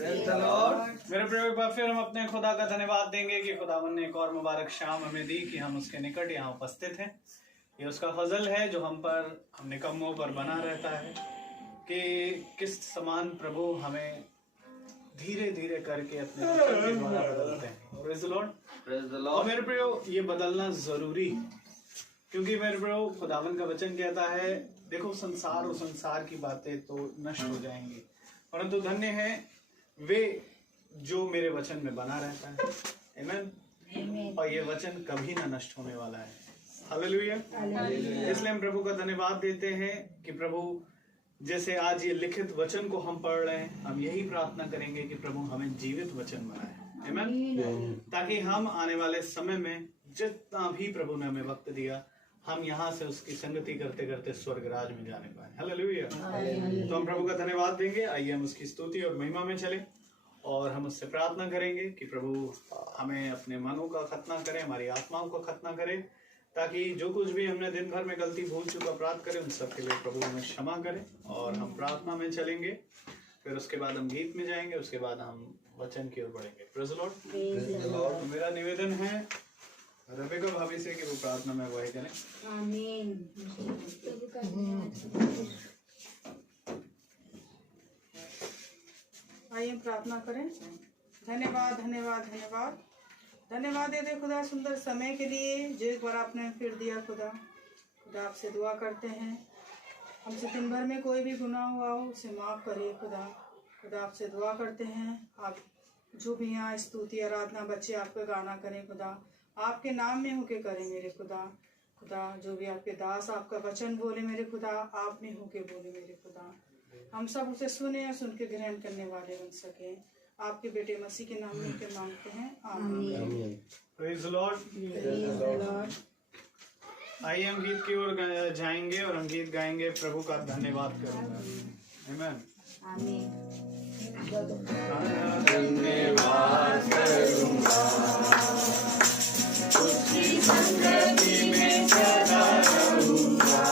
मेरे प्रिय, एक बार फिर हम अपने खुदा का धन्यवाद देंगे कि खुदावन ने एक और मुबारक शाम हमें दी कि हम उसके निकट यहाँ उपस्थित हैं। ये उसका फजल है जो हम निकम्मों पर बना रहता है कि किस समान प्रभु हमें धीरे धीरे करके अपने वचन के द्वारा बदलते हैं। Praise the Lord. और मेरे प्रिय, ये बदलना जरूरी है क्योंकि मेरे प्रिय, खुदावन का वचन कहता है देखो संसार और संसार की बातें तो नष्ट हो जाएंगी, परंतु धन्य है वे जो मेरे वचन में बना रहता है। आमीन। और ये वचन कभी ना नष्ट होने वाला है। हालेलुया। इसलिए हम प्रभु का धन्यवाद देते हैं कि प्रभु जैसे आज ये लिखित वचन को हम पढ़ रहे हैं, हम यही प्रार्थना करेंगे कि प्रभु हमें जीवित वचन बनाए। आमीन। ताकि हम आने वाले समय में जितना भी प्रभु ने हमें वक्त दिया, हम यहाँ से उसकी संगति करते करते स्वर्ग राज में जाने पाए। हालेलुया। तो हम प्रभु का धन्यवाद देंगे। आइए हम उसकी स्तुति और महिमा में चले और हम उससे प्रार्थना करेंगे कि प्रभु हमें अपने मनों का खतना करे, हमारी आत्माओं का खतना करे, ताकि जो कुछ भी हमने दिन भर में गलती भूल चुका अपराध करे, उन सब के लिए प्रभु हमें क्षमा करे। और हम प्रार्थना में चलेंगे, फिर उसके बाद हम गीत में जाएंगे, उसके बाद हम वचन की ओर बढ़ेंगे। Praise the Lord. मेरा निवेदन है रबिका भाभी से कि वो प्रार्थना में वही करें। आमीन। आइए प्रार्थना करें। धन्यवाद धन्यवाद धन्यवाद धन्यवाद देते खुदा सुंदर समय के लिए जो एक बार आपने फिर दिया। खुदा आपसे दुआ करते हैं हमसे दिन भर में कोई भी गुनाह हुआ हो उसे माफ़ करिए। खुदा आपसे दुआ करते हैं आप जो भी यहाँ स्तुति आराधना बच्चे आपका गाना करें, खुदा आपके नाम में होके करें मेरे खुदा जो भी आपके दास आपका वचन बोले मेरे खुदा, आप में होके बोले मेरे खुदा, हम सब उसे सुने और सुन के ग्रहण करने वाले बन सके। आपके बेटे मसीह के नाम में के मांगते हैं, आमीन। Praise the Lord. आइए हम गीत की ओर जाएंगे और हम गीत गाएंगे, प्रभु का धन्यवाद करूंगा। आमीन। धन्यवाद करूंगा उसकी संगति में सदा रहूंगा,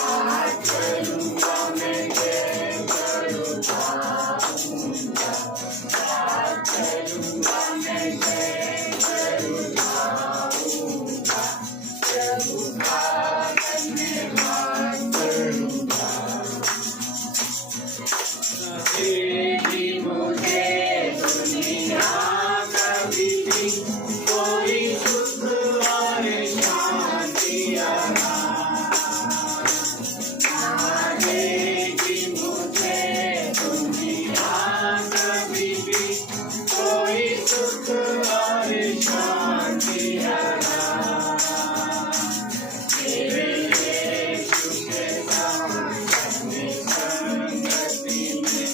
आज करूंगा मैं जय करूंगा, आज करूंगा मैं जय करूंगा, प्रभु का धन्यवाद करूंगा। तेरी मुझे दुनिया कभी भी कोई सुख और शांति ना देगी मुझे दुनिया कभी भी कोई सुख और शांति तेरे यीशु के साथ अपनी संगति में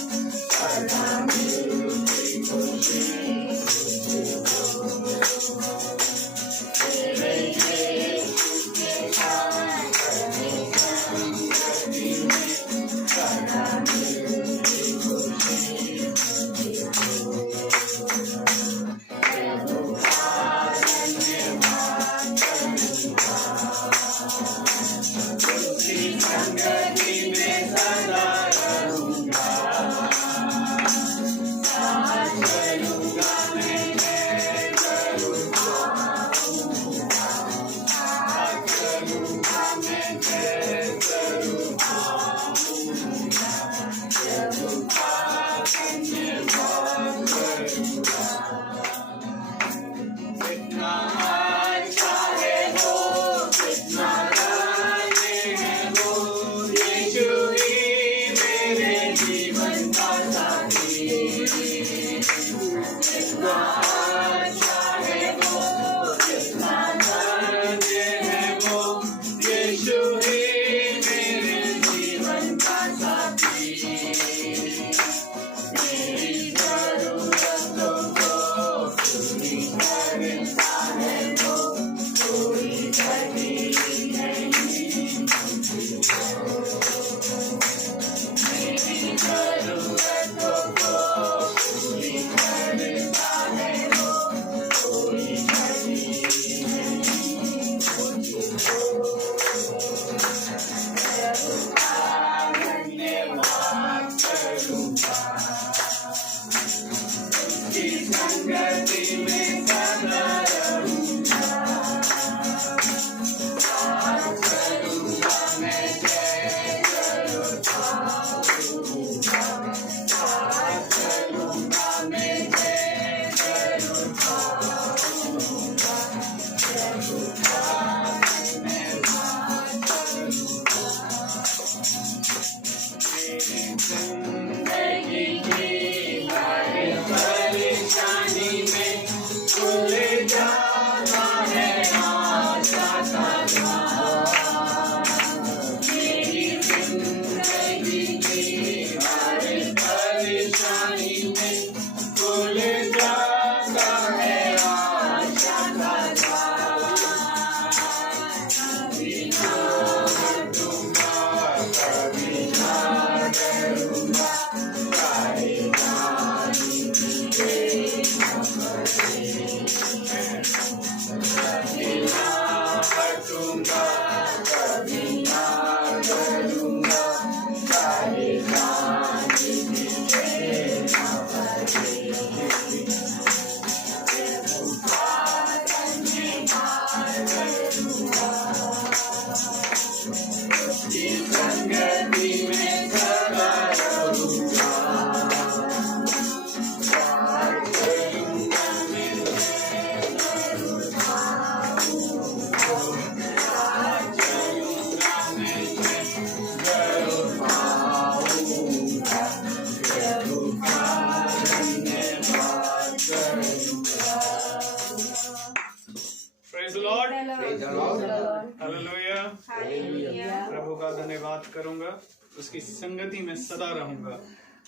प्रभु का धन्यवाद करूंगा, उसकी संगति में सदा रहूंगा,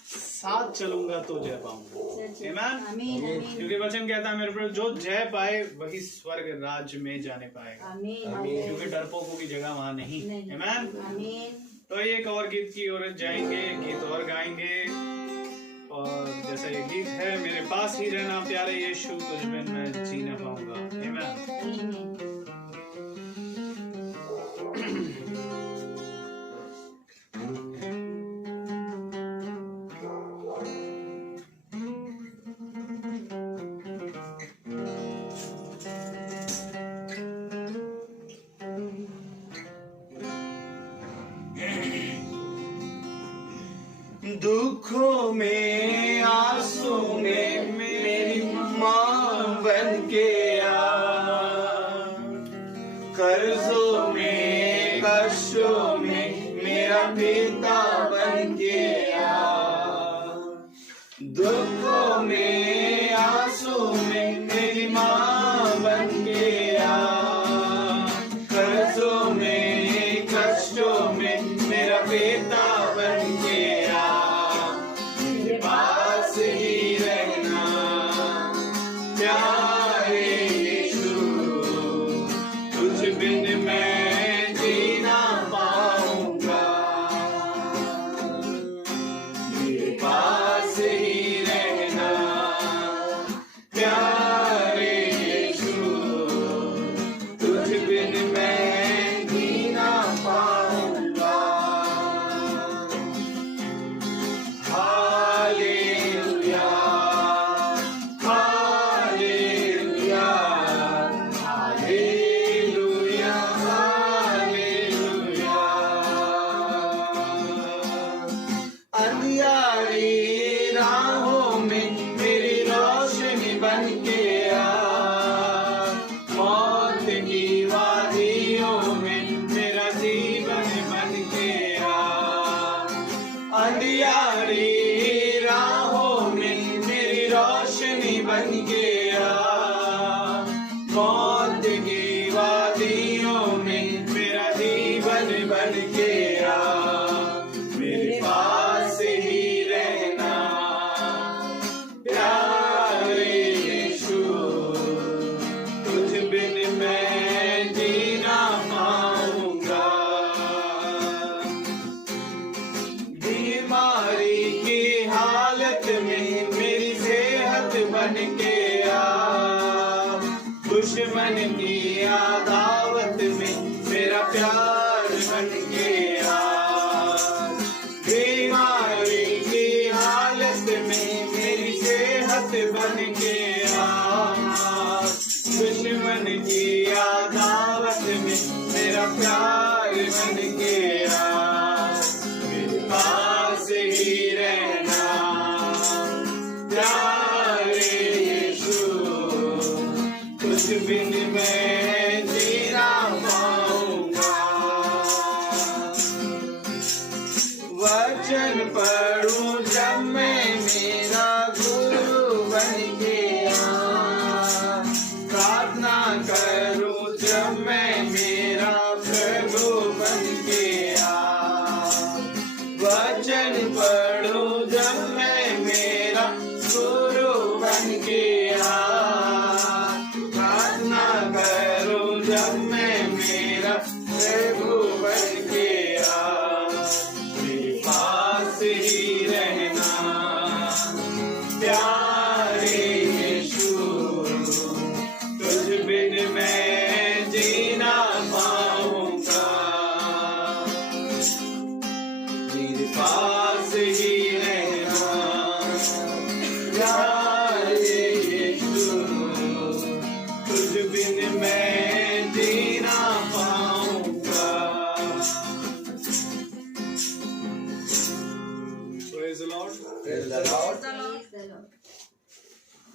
साथ चलूंगा तो जय पाऊंगा। आमीन। क्योंकि वचन कहता है मेरे प्रभु जो जय पाए वही स्वर्ग राज्य में जाने पाएगा। क्योंकि डरपोकों की जगह वहां नहीं। आमीन। तो एक और गीत की ओर जाएंगे, गीत और गाएंगे। और जैसा ये गीत है, मेरे पास ही रहना प्यारे यीशु, तुझ बिन मैं जी न पाऊंगा। आमीन। दुखों में आंसू में मेरी माँ बन के आ, कर्जों में कष्टों में मेरा पिता बन के आ, दुखों में आंसू में मेरी माँ बन के आ, कर्जों में कष्टों में मेरा पिता बन के आ, पास ही रहना प्यारे यीशु, तुझ बिन मैं जी ना पाऊंगा, मेरे पास ही रहना प्यारे यीशु, तुझ बिन मैं जी ना पाऊंगा। अंधियारी राहों में मेरी रोशनी बन के आ, मौत की वादियों में मेरा जीवन बन के आ, अंधियारी राहों में मेरी रोशनी बन के आ, मौत की वादियों में मेरा जीवन बन के आ, मेरे पास ही रहना प्यारे यीशु, तुझ बिन मैं जी ना पाऊंगा, बीमारी की हालत में मेरी सेहत बन के आ, दुश्मन की अदावत में मेरा प्यार बन के आ, बीमारी की हालत में मेरी सेहत बन के आ, दुश्मन की अदावत में मेरा प्यार बन के आ, मेरे पास ही रहना प्यारे यीशु, तुझ बिन मैं जी ना पाऊंगा, वचन पढ़ूं जब मैं मेरा गुरु बन के आ, प्रार्थना करूं जब मैं मेरा प्रभु बन के आ, वचन पढ़ूं जब मैं मेरा गुरु बन के आ, प्रार्थना करूं जब मैं मेरा प्रभु बन के आ, मेरे पास ही रहना प्यारे यीशु, तुझ बिन मैं जी ना पाऊंगा, मेरे पास ही रहना प्यारे यीशु, तुझ बिन मैं जी ना पाऊंगा। Praise the Lord।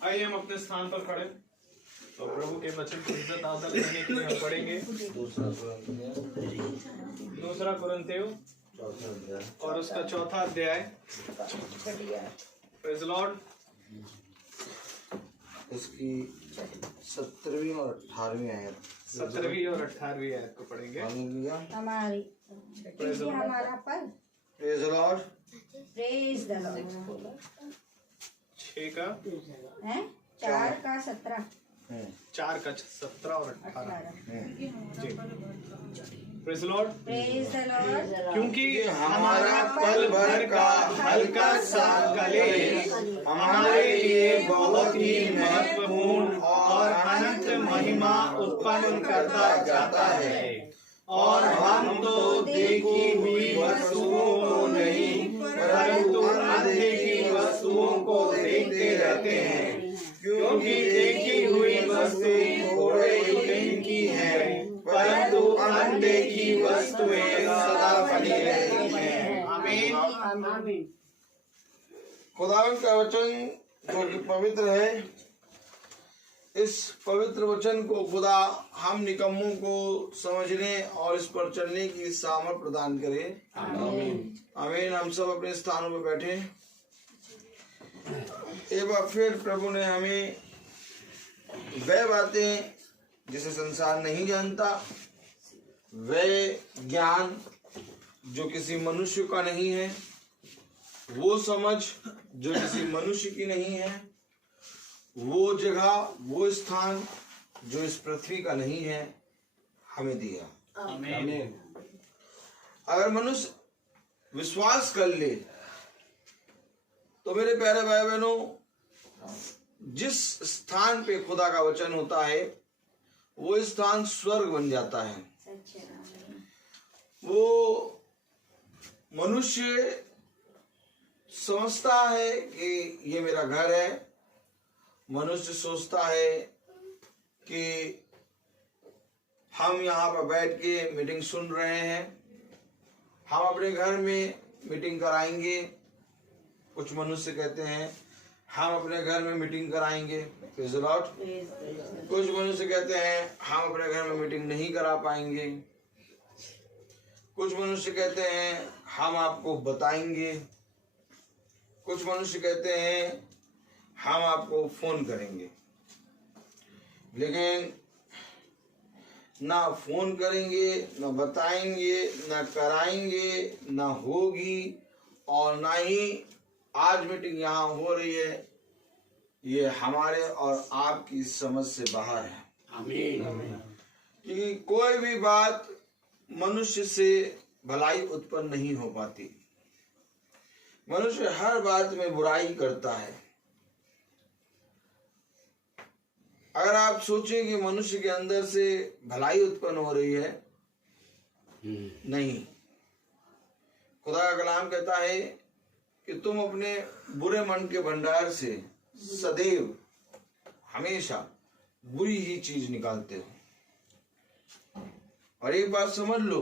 आइए हम अपने स्थान पर खड़े तो प्रभु के वचन की इज्जत आदर देने के लिए हम पढ़ेंगे दूसरा कुरिन्थियों और उसका चौथा अध्याय। Praise the Lord। उसकी 17वीं और 18वीं आयत। 17वीं और 18वीं आयत को पढ़ेंगे। हालेलुया। हमारी हमारा पर praise the Lord. Praise the Lord 6 का है 4 का 17 4 का 17 और 18 जी। Praise Lord. Praise the Lord. क्योंकि हमारा पल भर का हल्का सा कलेश हमारे लिए बहुत ही महत्वपूर्ण और अनंत महिमा उत्पन्न करता जाता है, और हम तो देखी हुई वस्तुओं को नहीं परंतु अनदेखी वस्तुओं को देखते रहते हैं, क्योंकि देखी हुई वस्तुएं थोड़े ही दिन की हैं परंतु अनदेखी वस्तुएं सदा बनी रहती हैं। आमीन। खुदावंद का वचन जो कि पवित्र है, इस पवित्र वचन को खुदा हम निकम्मों को समझने और इस पर चलने की सामर्थ प्रदान करे। आमीन। हम सब अपने स्थानों पर बैठे। एक बार फिर प्रभु ने हमें वह बातें जिसे संसार नहीं जानता, वह ज्ञान जो किसी मनुष्य का नहीं है, वो समझ जो किसी मनुष्य की नहीं है, वो जगह वो स्थान जो इस पृथ्वी का नहीं है, हमें दिया। आमीन। अगर मनुष्य विश्वास कर ले तो मेरे प्यारे भाई बहनों, जिस स्थान पे खुदा का वचन होता है वो स्थान स्वर्ग बन जाता है। वो मनुष्य समझता है कि ये मेरा घर है, मनुष्य सोचता है कि हम यहाँ पर बैठ के मीटिंग सुन रहे हैं, हम अपने घर में मीटिंग कराएंगे। कुछ मनुष्य कहते हैं हम अपने घर में मीटिंग कराएंगे। Praise the Lord. कुछ मनुष्य कहते हैं हम अपने घर में मीटिंग नहीं करा पाएंगे। कुछ मनुष्य कहते हैं हम आपको बताएंगे। कुछ मनुष्य कहते हैं हम आपको फोन करेंगे। लेकिन ना फोन करेंगे, ना बताएंगे, ना कराएंगे, ना होगी, और ना ही आज मीटिंग यहाँ हो रही है, ये हमारे और आपकी समझ से बाहर है। आमीन। क्योंकि कोई भी बात मनुष्य से भलाई उत्पन्न नहीं हो पाती। मनुष्य हर बात में बुराई करता है। अगर आप सोचें कि मनुष्य के अंदर से भलाई उत्पन्न हो रही है, नहीं। खुदा का कलाम कहता है कि तुम अपने बुरे मन के भंडार से सदैव हमेशा बुरी ही चीज निकालते हो। और एक बात समझ लो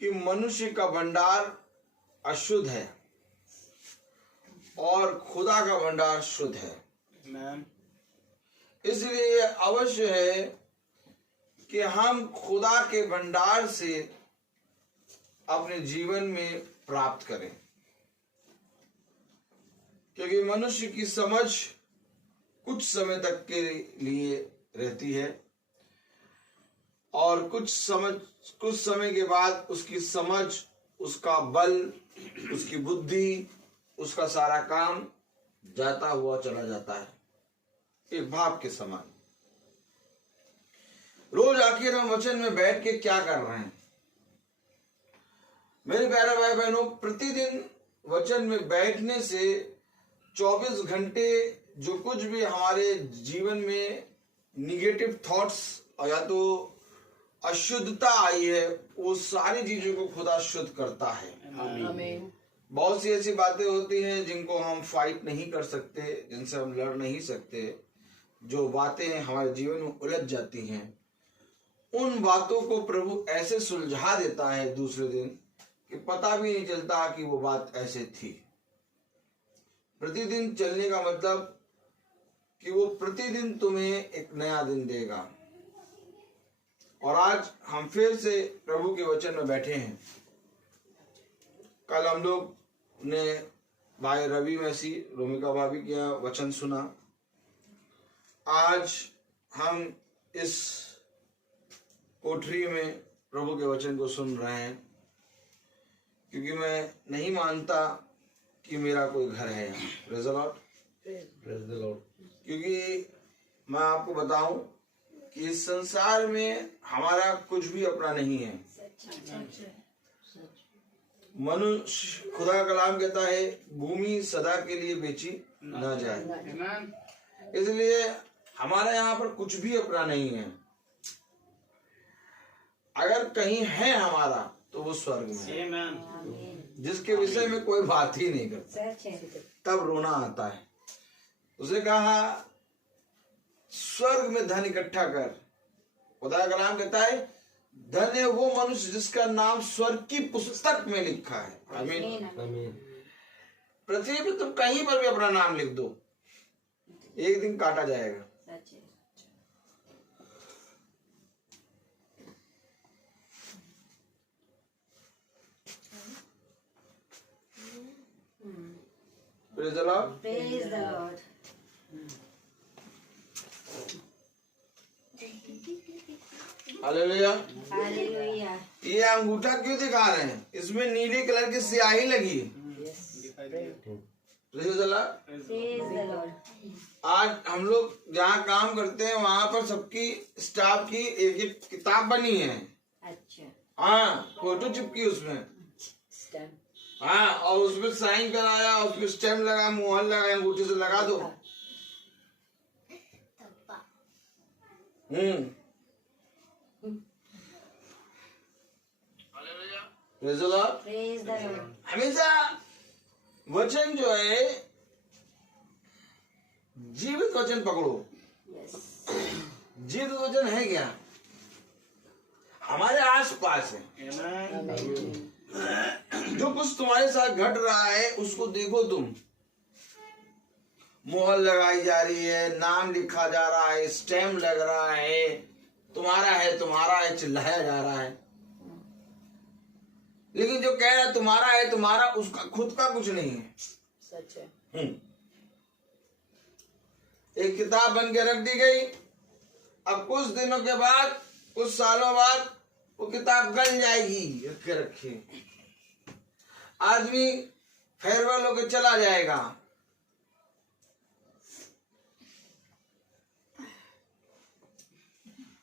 कि मनुष्य का भंडार अशुद्ध है और खुदा का भंडार शुद्ध है। इसलिए अवश्य है कि हम खुदा के भंडार से अपने जीवन में प्राप्त करें, क्योंकि मनुष्य की समझ कुछ समय तक के लिए रहती है और कुछ समय के बाद उसकी समझ, उसका बल, उसकी बुद्धि, उसका सारा काम जाता हुआ चला जाता है, एक भाप के समान। रोज आखिर हम वचन में बैठ के क्या कर रहे हैं? मेरे प्यारे भाई बहनों, प्रतिदिन वचन में बैठने से 24 घंटे जो कुछ भी हमारे जीवन में निगेटिव थॉट्स या तो अशुद्धता आई है, वो सारी चीजों को खुदा शुद्ध करता है। आमीन। बहुत सी ऐसी बातें होती हैं जिनको हम फाइट नहीं कर सकते, जिनसे हम लड़ नहीं सकते, जो बातें हमारे जीवन में उलझ जाती हैं, उन बातों को प्रभु ऐसे सुलझा देता है दूसरे दिन कि पता भी नहीं चलता कि वो बात ऐसे थी। प्रतिदिन चलने का मतलब कि वो प्रतिदिन तुम्हें एक नया दिन देगा। और आज हम फिर से प्रभु के वचन में बैठे हैं। कल हम लोग ने भाई रवि मैसी, रोमिका भाभी का वचन सुना आज हम इस कोठरी में प्रभु के वचन को सुन रहे हैं, क्योंकि मैं नहीं मानता कि मेरा कोई घर है यहाँ। Praise the Lord, praise the Lord. क्योंकि मैं आपको बताऊं कि इस संसार में हमारा कुछ भी अपना नहीं है। मनुष्य, खुदा का कलाम कहता है, भूमि सदा के लिए बेची ना जाए। इसलिए हमारे यहाँ पर कुछ भी अपना नहीं है। अगर कहीं है हमारा तो वो स्वर्ग में है, जिसके विषय में कोई बात ही नहीं करता, तब रोना आता है। उसे कहा स्वर्ग में धन इकट्ठा कर। खुदा का कलाम कहता है, धन्य वो मनुष्य जिसका नाम स्वर्ग की पुस्तक में लिखा है। आमीन। पृथ्वी पे तुम कहीं पर भी अपना नाम लिख दो, एक दिन काटा जाएगा। Praise the Lord. Praise the Lord. Hallelujah. Hallelujah. ये अंगूठा क्यों दिखा रहे हैं? इसमें नीले कलर की स्याही लगी है। Praise the Lord. Praise the Lord. आज हम लोग जहाँ काम करते हैं वहाँ पर सबकी स्टाफ की एक एक किताब बनी है। अच्छा। हाँ, फोटो चिपकी उसमें। Stand. हाँ, और उसमें साइन कराया, उसमें स्टैम्प लगा, मुहर लगा, अंगूठे से लगा दो। Praise the Lord. Praise the Lord. हमेशा वचन जो है, जीवित वचन पकड़ो। Yes. जीवित वचन है क्या? हमारे आसपास है। जो कुछ तुम्हारे साथ घट रहा है उसको देखो तुम। मोहर लगाई जा रही है, नाम लिखा जा रहा है, स्टैम्प लग रहा है, तुम्हारा है चिल्लाया जा रहा है। लेकिन जो कह रहा है तुम्हारा, उसका खुद का कुछ नहीं है। सच है। एक किताब बन के रख दी गई। अब कुछ दिनों के बाद, कुछ सालों बाद वो किताब गल जाएगी। रखे आदमी फेयरवेल होकर चला जाएगा।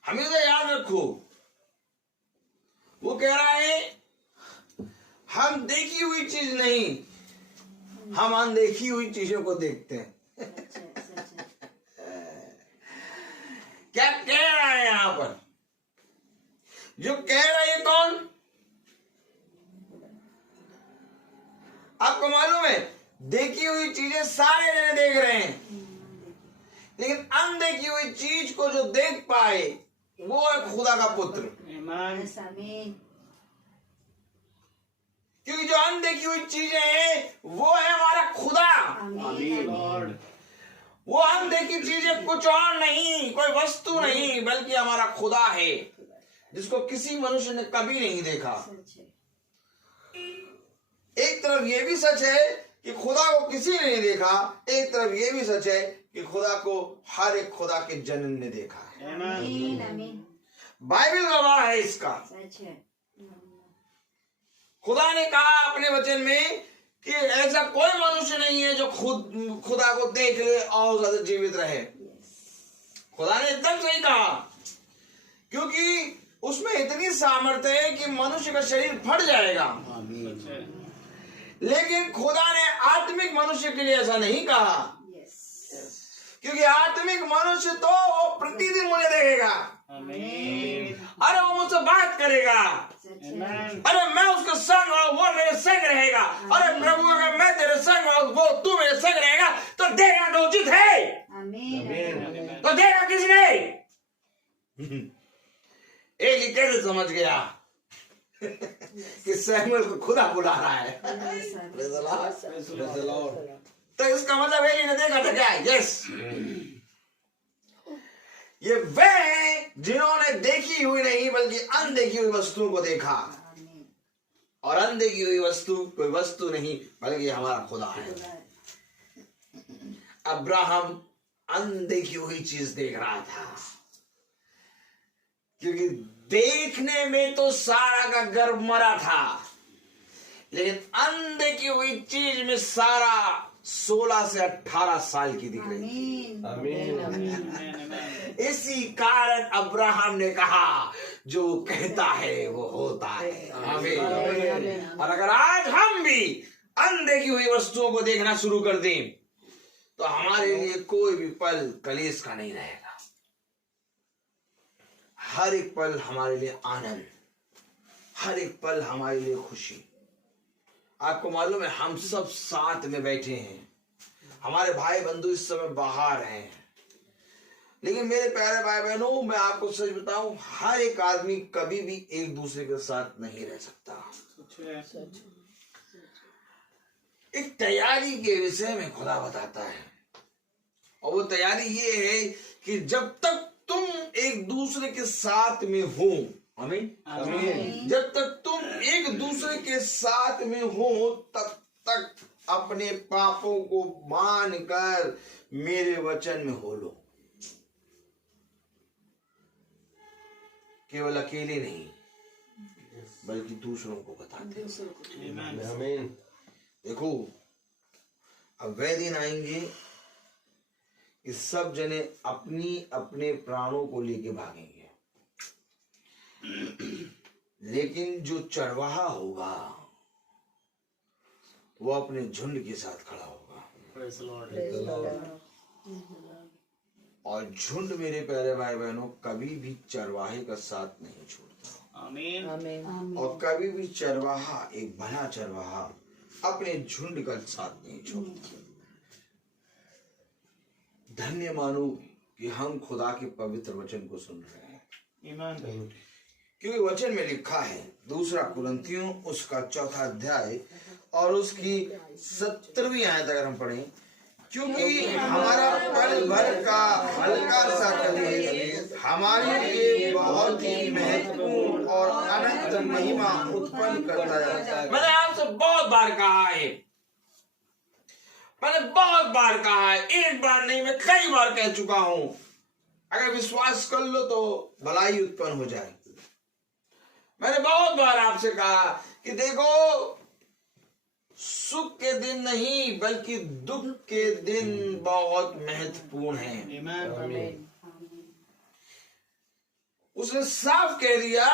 हमेशा याद रखो, वो कह रहा है हम देखी हुई चीज नहीं, हम अनदेखी हुई चीजों को देखते हैं। क्या कह रहा है यहां पर? जो कह रहा है कौन? आपको मालूम है, देखी हुई चीजें सारे जने देख रहे हैं, लेकिन अनदेखी हुई चीज को जो देख पाए वो है खुदा का पुत्र। क्योंकि जो अनदेखी हुई चीजें हैं वो है हमारा खुदा। वो अनदेखी चीजें कुछ और नहीं, कोई वस्तु नहीं, बल्कि हमारा खुदा है, जिसको किसी मनुष्य ने कभी नहीं देखा। एक तरफ ये भी सच है कि खुदा को किसी ने नहीं देखा, एक तरफ ये भी सच है कि खुदा को हर एक खुदा के जन ने देखा है। बाइबल गवाह है इसका। खुदा ने कहा अपने वचन में कि ऐसा कोई मनुष्य नहीं है जो खुदा को देख ले और ज्यादा जीवित रहे। खुदा ने एकदम सही कहा, क्योंकि उसमें इतनी सामर्थ्य है कि मनुष्य का शरीर फट जाएगा। लेकिन खुदा ने आत्मिक मनुष्य के लिए ऐसा नहीं कहा, क्योंकि आत्मिक मनुष्य तो वो प्रतिदिन मुझे देखेगा। अरे वो मुझसे बात करेगा, अरे मैं उसके संग और वो मेरे संग रहेगा। अरे प्रभु, अगर मैं तेरे संग और वो तू मेरे संग रहेगा तो देगा तो उचित है, तो देगा किसने? एली कैसे समझ गया कि सैमुअल को खुदा बुला रहा है? तो इसका मतलब एली ने देखा था क्या? यस, ये वे हैं जिन्होंने देखी हुई नहीं बल्कि अनदेखी हुई वस्तुओं को देखा। और अनदेखी हुई वस्तु कोई वस्तु नहीं बल्कि हमारा खुदा है। अब्राहम अनदेखी हुई चीज देख रहा था, क्योंकि देखने में तो सारा का गर्भ मरा था, लेकिन अनदेखी हुई चीज में सारा 16 से 18 साल की दिख रही थी। इसी कारण अब्राहम ने कहा जो कहता है वो होता है। आमीन। और अगर आज हम भी अनदेखी हुई वस्तुओं को देखना शुरू कर दें तो हमारे लिए कोई भी पल कलेश का नहीं रहेगा। हर एक पल हमारे लिए आनंद, हर एक पल हमारे लिए खुशी। आपको मालूम है हम सब साथ में बैठे हैं, हमारे भाई बंधु इस समय बाहर हैं, लेकिन मेरे प्यारे भाई बहनों मैं आपको सच बताऊं, हर एक आदमी कभी भी एक दूसरे के साथ नहीं रह सकता। एक तैयारी के विषय में खुदा बताता है, और वो तैयारी ये है कि जब तक तुम एक दूसरे के साथ में हो, आमीन, आमीन, जब तक तुम एक दूसरे के साथ में हो तब तक अपने पापों को मानकर मेरे वचन में हो लो। केवल अकेले नहीं बल्कि दूसरों को बताते। आमीन। देखो अब वह दिन आएंगे कि सब जने अपनी अपने प्राणों को लेके भागेंगे, लेकिन जो चरवाहा होगा वो अपने झुंड के साथ खड़ा होगा। और झुंड मेरे प्यारे भाई बहनों कभी भी चरवाहे का साथ नहीं छोड़ता। आमीन। आमीन। और कभी भी चरवाहा, एक भला चरवाहा अपने झुंड का साथ नहीं छोड़ता। धन्य मानो कि हम खुदा के पवित्र वचन को सुन रहे हैं, क्योंकि वचन में लिखा है 2 कुरिन्थियों उसका 4 अध्याय और उसकी 17वीं आयत अगर हम पढ़ें, क्योंकि हमारा पल भर का हल्का सा कलेश हमारे लिए बहुत ही महत्वपूर्ण और अनंत महिमा उत्पन्न करता है। मैंने आपसे बहुत बार कहा है, मैंने बहुत बार कहा है, एक बार नहीं मैं कई बार कह चुका हूं, अगर विश्वास कर लो तो भलाई उत्पन्न हो जाए। मैंने बहुत बार आपसे कहा कि देखो सुख के दिन नहीं बल्कि दुख के दिन बहुत महत्वपूर्ण हैं। उसने साफ कह दिया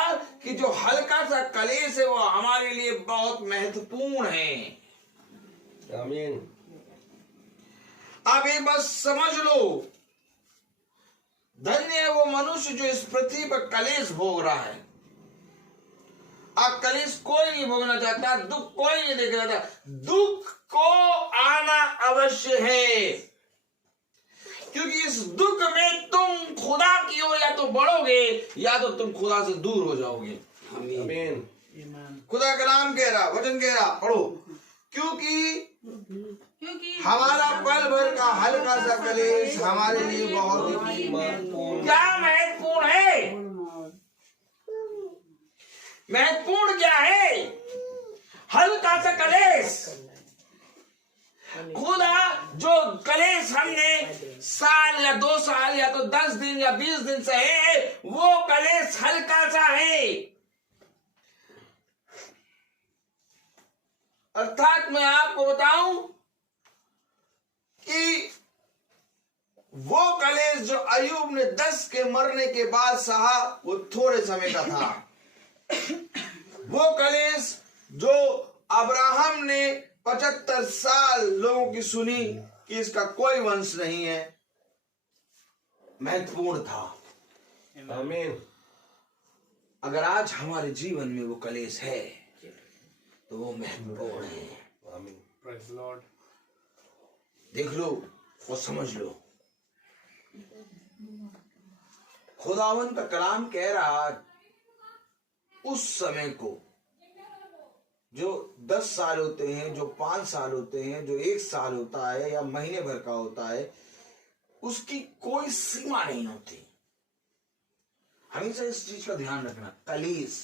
कि जो हल्का सा कलेश है वो हमारे लिए बहुत महत्वपूर्ण है। आमीन। आप एक बात समझ लो, धन्य है वो मनुष्य जो इस पृथ्वी पर कलेश भोग रहा है। आप कलेश कोई नहीं भोगना चाहता, दुख कोई नहीं देखना चाहता। दुख को आना अवश्य है, क्योंकि इस दुख में तुम खुदा की ओर या तो बढ़ोगे या तो तुम खुदा से दूर हो जाओगे। आमीन। खुदा का नाम कह रहा, वचन कह रहा, पढ़ो, क्योंकि हमारा पल भर का हल्का सा कलेश हमारे लिए बहुत ही महत्वपूर्ण। क्या महत्वपूर्ण है? महत्वपूर्ण क्या है? हल्का सा कलेश। खुदा जो कलेश हमने साल या 2 साल या तो 10 दिन या 20 दिन से है, वो कलेश हल्का सा है। अर्थात मैं आपको बताऊं कि वो कलेश जो अय्यूब ने 10 के मरने के बाद सहा वो थोड़े समय का था। वो कलेश जो अब्राहम ने 75 साल लोगों की सुनी कि इसका कोई वंश नहीं है, महत्वपूर्ण था। आमीन। अगर आज हमारे जीवन में वो कलेश है तो वो महत्वपूर्ण है। आमीन। Praise Lord. देख लो और समझ लो, खुदावन का कलाम कह रहा उस समय को जो 10 साल होते हैं, जो 5 साल होते हैं, जो 1 साल होता है या महीने भर का होता है, उसकी कोई सीमा नहीं होती। हमेशा इस चीज का ध्यान रखना, कलेश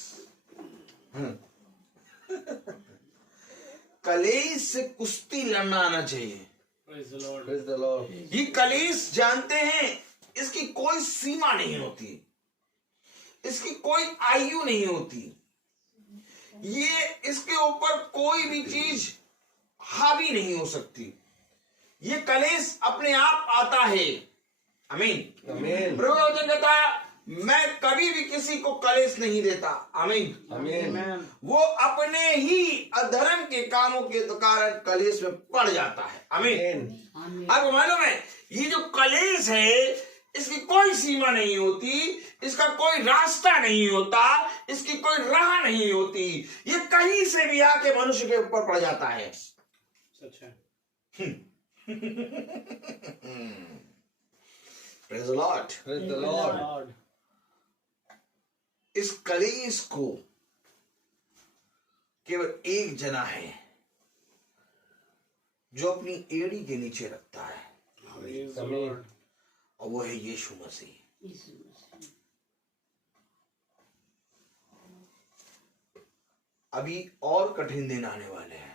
कलेश से कुश्ती लड़ना आना चाहिए। Praise the Lord. Praise the Lord. ये कलीस जानते हैं, इसकी कोई सीमा नहीं होती, इसकी कोई आयु नहीं होती, ये इसके ऊपर कोई भी चीज हावी नहीं हो सकती। ये कलेश अपने आप आता है। आमीन आमीन। प्रभु का वचन कहता है, मैं कभी भी किसी को कलेश नहीं देता। आमीन आमीन। वो अपने ही अधर्म के कामों के कारण कलेश में पड़ जाता है। आमीन। आपको मालूम है, ये जो कलेश है, इसकी कोई सीमा नहीं होती, इसका कोई रास्ता नहीं होता, इसकी कोई राह नहीं होती, ये कहीं से भी आके मनुष्य के ऊपर पड़ जाता है। सच है। Praise the Lord. Praise the Lord. इस कलेश को केवल एक जना है जो अपनी एड़ी के नीचे रखता है, Praise the Lord. और वो है यीशु मसीह। अभी और कठिन दिन आने वाले हैं।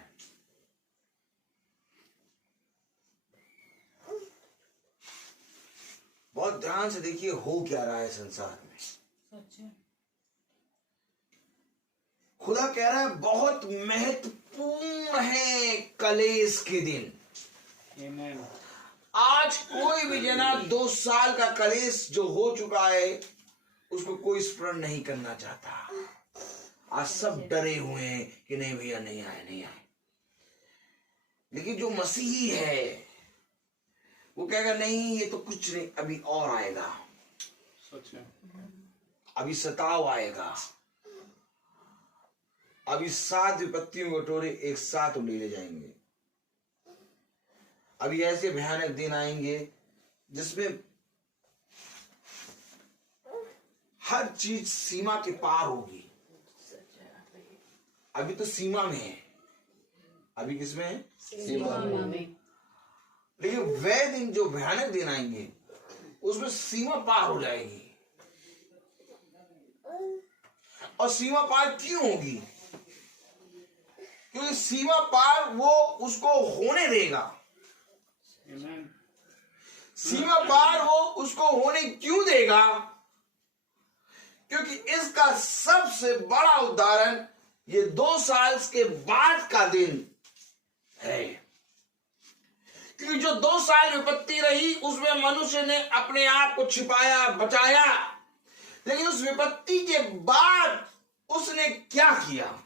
बहुत ध्यान से देखिए हो क्या रहा है संसार में। सच है। खुदा कह रहा है बहुत महत्वपूर्ण है कलेश के दिन। Amen. आज कोई भी जना 2 साल का कलेश जो हो चुका है उसको कोई स्मरण नहीं करना चाहता। आज सब डरे हुए हैं कि नहीं भैया नहीं आए नहीं आए। लेकिन जो मसीही है वो कहेगा नहीं ये तो कुछ नहीं, अभी और आएगा, सच है। अभी सताव आएगा, अभी 7 विपत्तियों के टोरे एक साथ ले जाएंगे। अभी ऐसे भयानक दिन आएंगे जिसमें हर चीज सीमा के पार होगी। अभी तो सीमा में है, अभी किसमें है? सीमा में। लेकिन वह दिन जो भयानक दिन आएंगे उसमें सीमा पार हो जाएगी। और सीमा पार क्यों होगी? क्योंकि सीमा पार वो उसको होने देगा। Amen. सीमा पार वो उसको होने क्यों देगा? क्योंकि इसका सबसे बड़ा उदाहरण ये 2 साल के बाद का दिन है। क्योंकि जो 2 साल विपत्ति रही उसमें मनुष्य ने अपने आप को छिपाया, बचाया, लेकिन उस विपत्ति के बाद उसने क्या किया?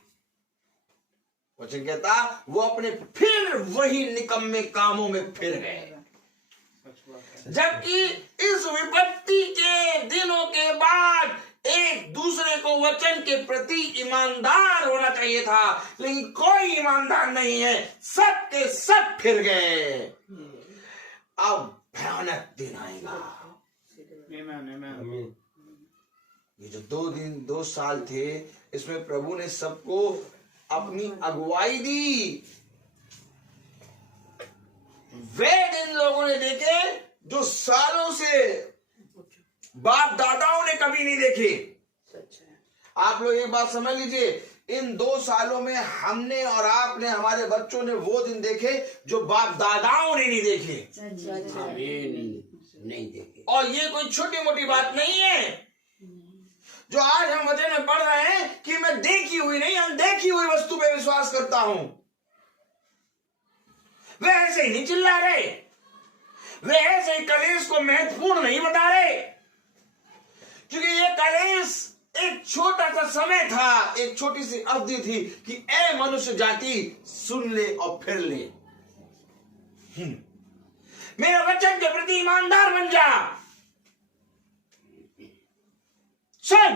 वचन कहता वो अपने फिर वही निकम्मे कामों में फिर गए। सच बात है। जबकि इस विपत्ति के दिनों के बाद एक दूसरे को वचन के प्रति ईमानदार होना चाहिए था, लेकिन कोई ईमानदार नहीं है, सब के सब फिर गए। अब भयानक दिन आएगा। Amen. Amen. ये जो 2 साल थे इसमें प्रभु ने सबको अपनी अगुवाई दी। वे दिन लोगों ने देखे जो सालों से बाप दादाओं ने कभी नहीं देखे। आप लोग एक बात समझ लीजिए, इन 2 सालों में हमने और आपने, हमारे बच्चों ने वो दिन देखे जो बाप दादाओं ने नहीं देखे। नहीं देखे। और ये कोई छोटी मोटी बात नहीं है जो आज हम वचन में पढ़ रहे हैं कि मैं देखी हुई नहीं अनदेखी हुई वस्तु पे विश्वास करता हूं। वे ऐसे ही नहीं चिल्ला रहे, वे ऐसे ही कलेश को महत्वपूर्ण नहीं बता रहे, क्योंकि ये कलेश एक छोटा सा समय था, एक छोटी सी अवधि थी कि ए मनुष्य जाति सुन ले और फिर ले। मेरे वचन के प्रति ईमानदार बन जा। सुन,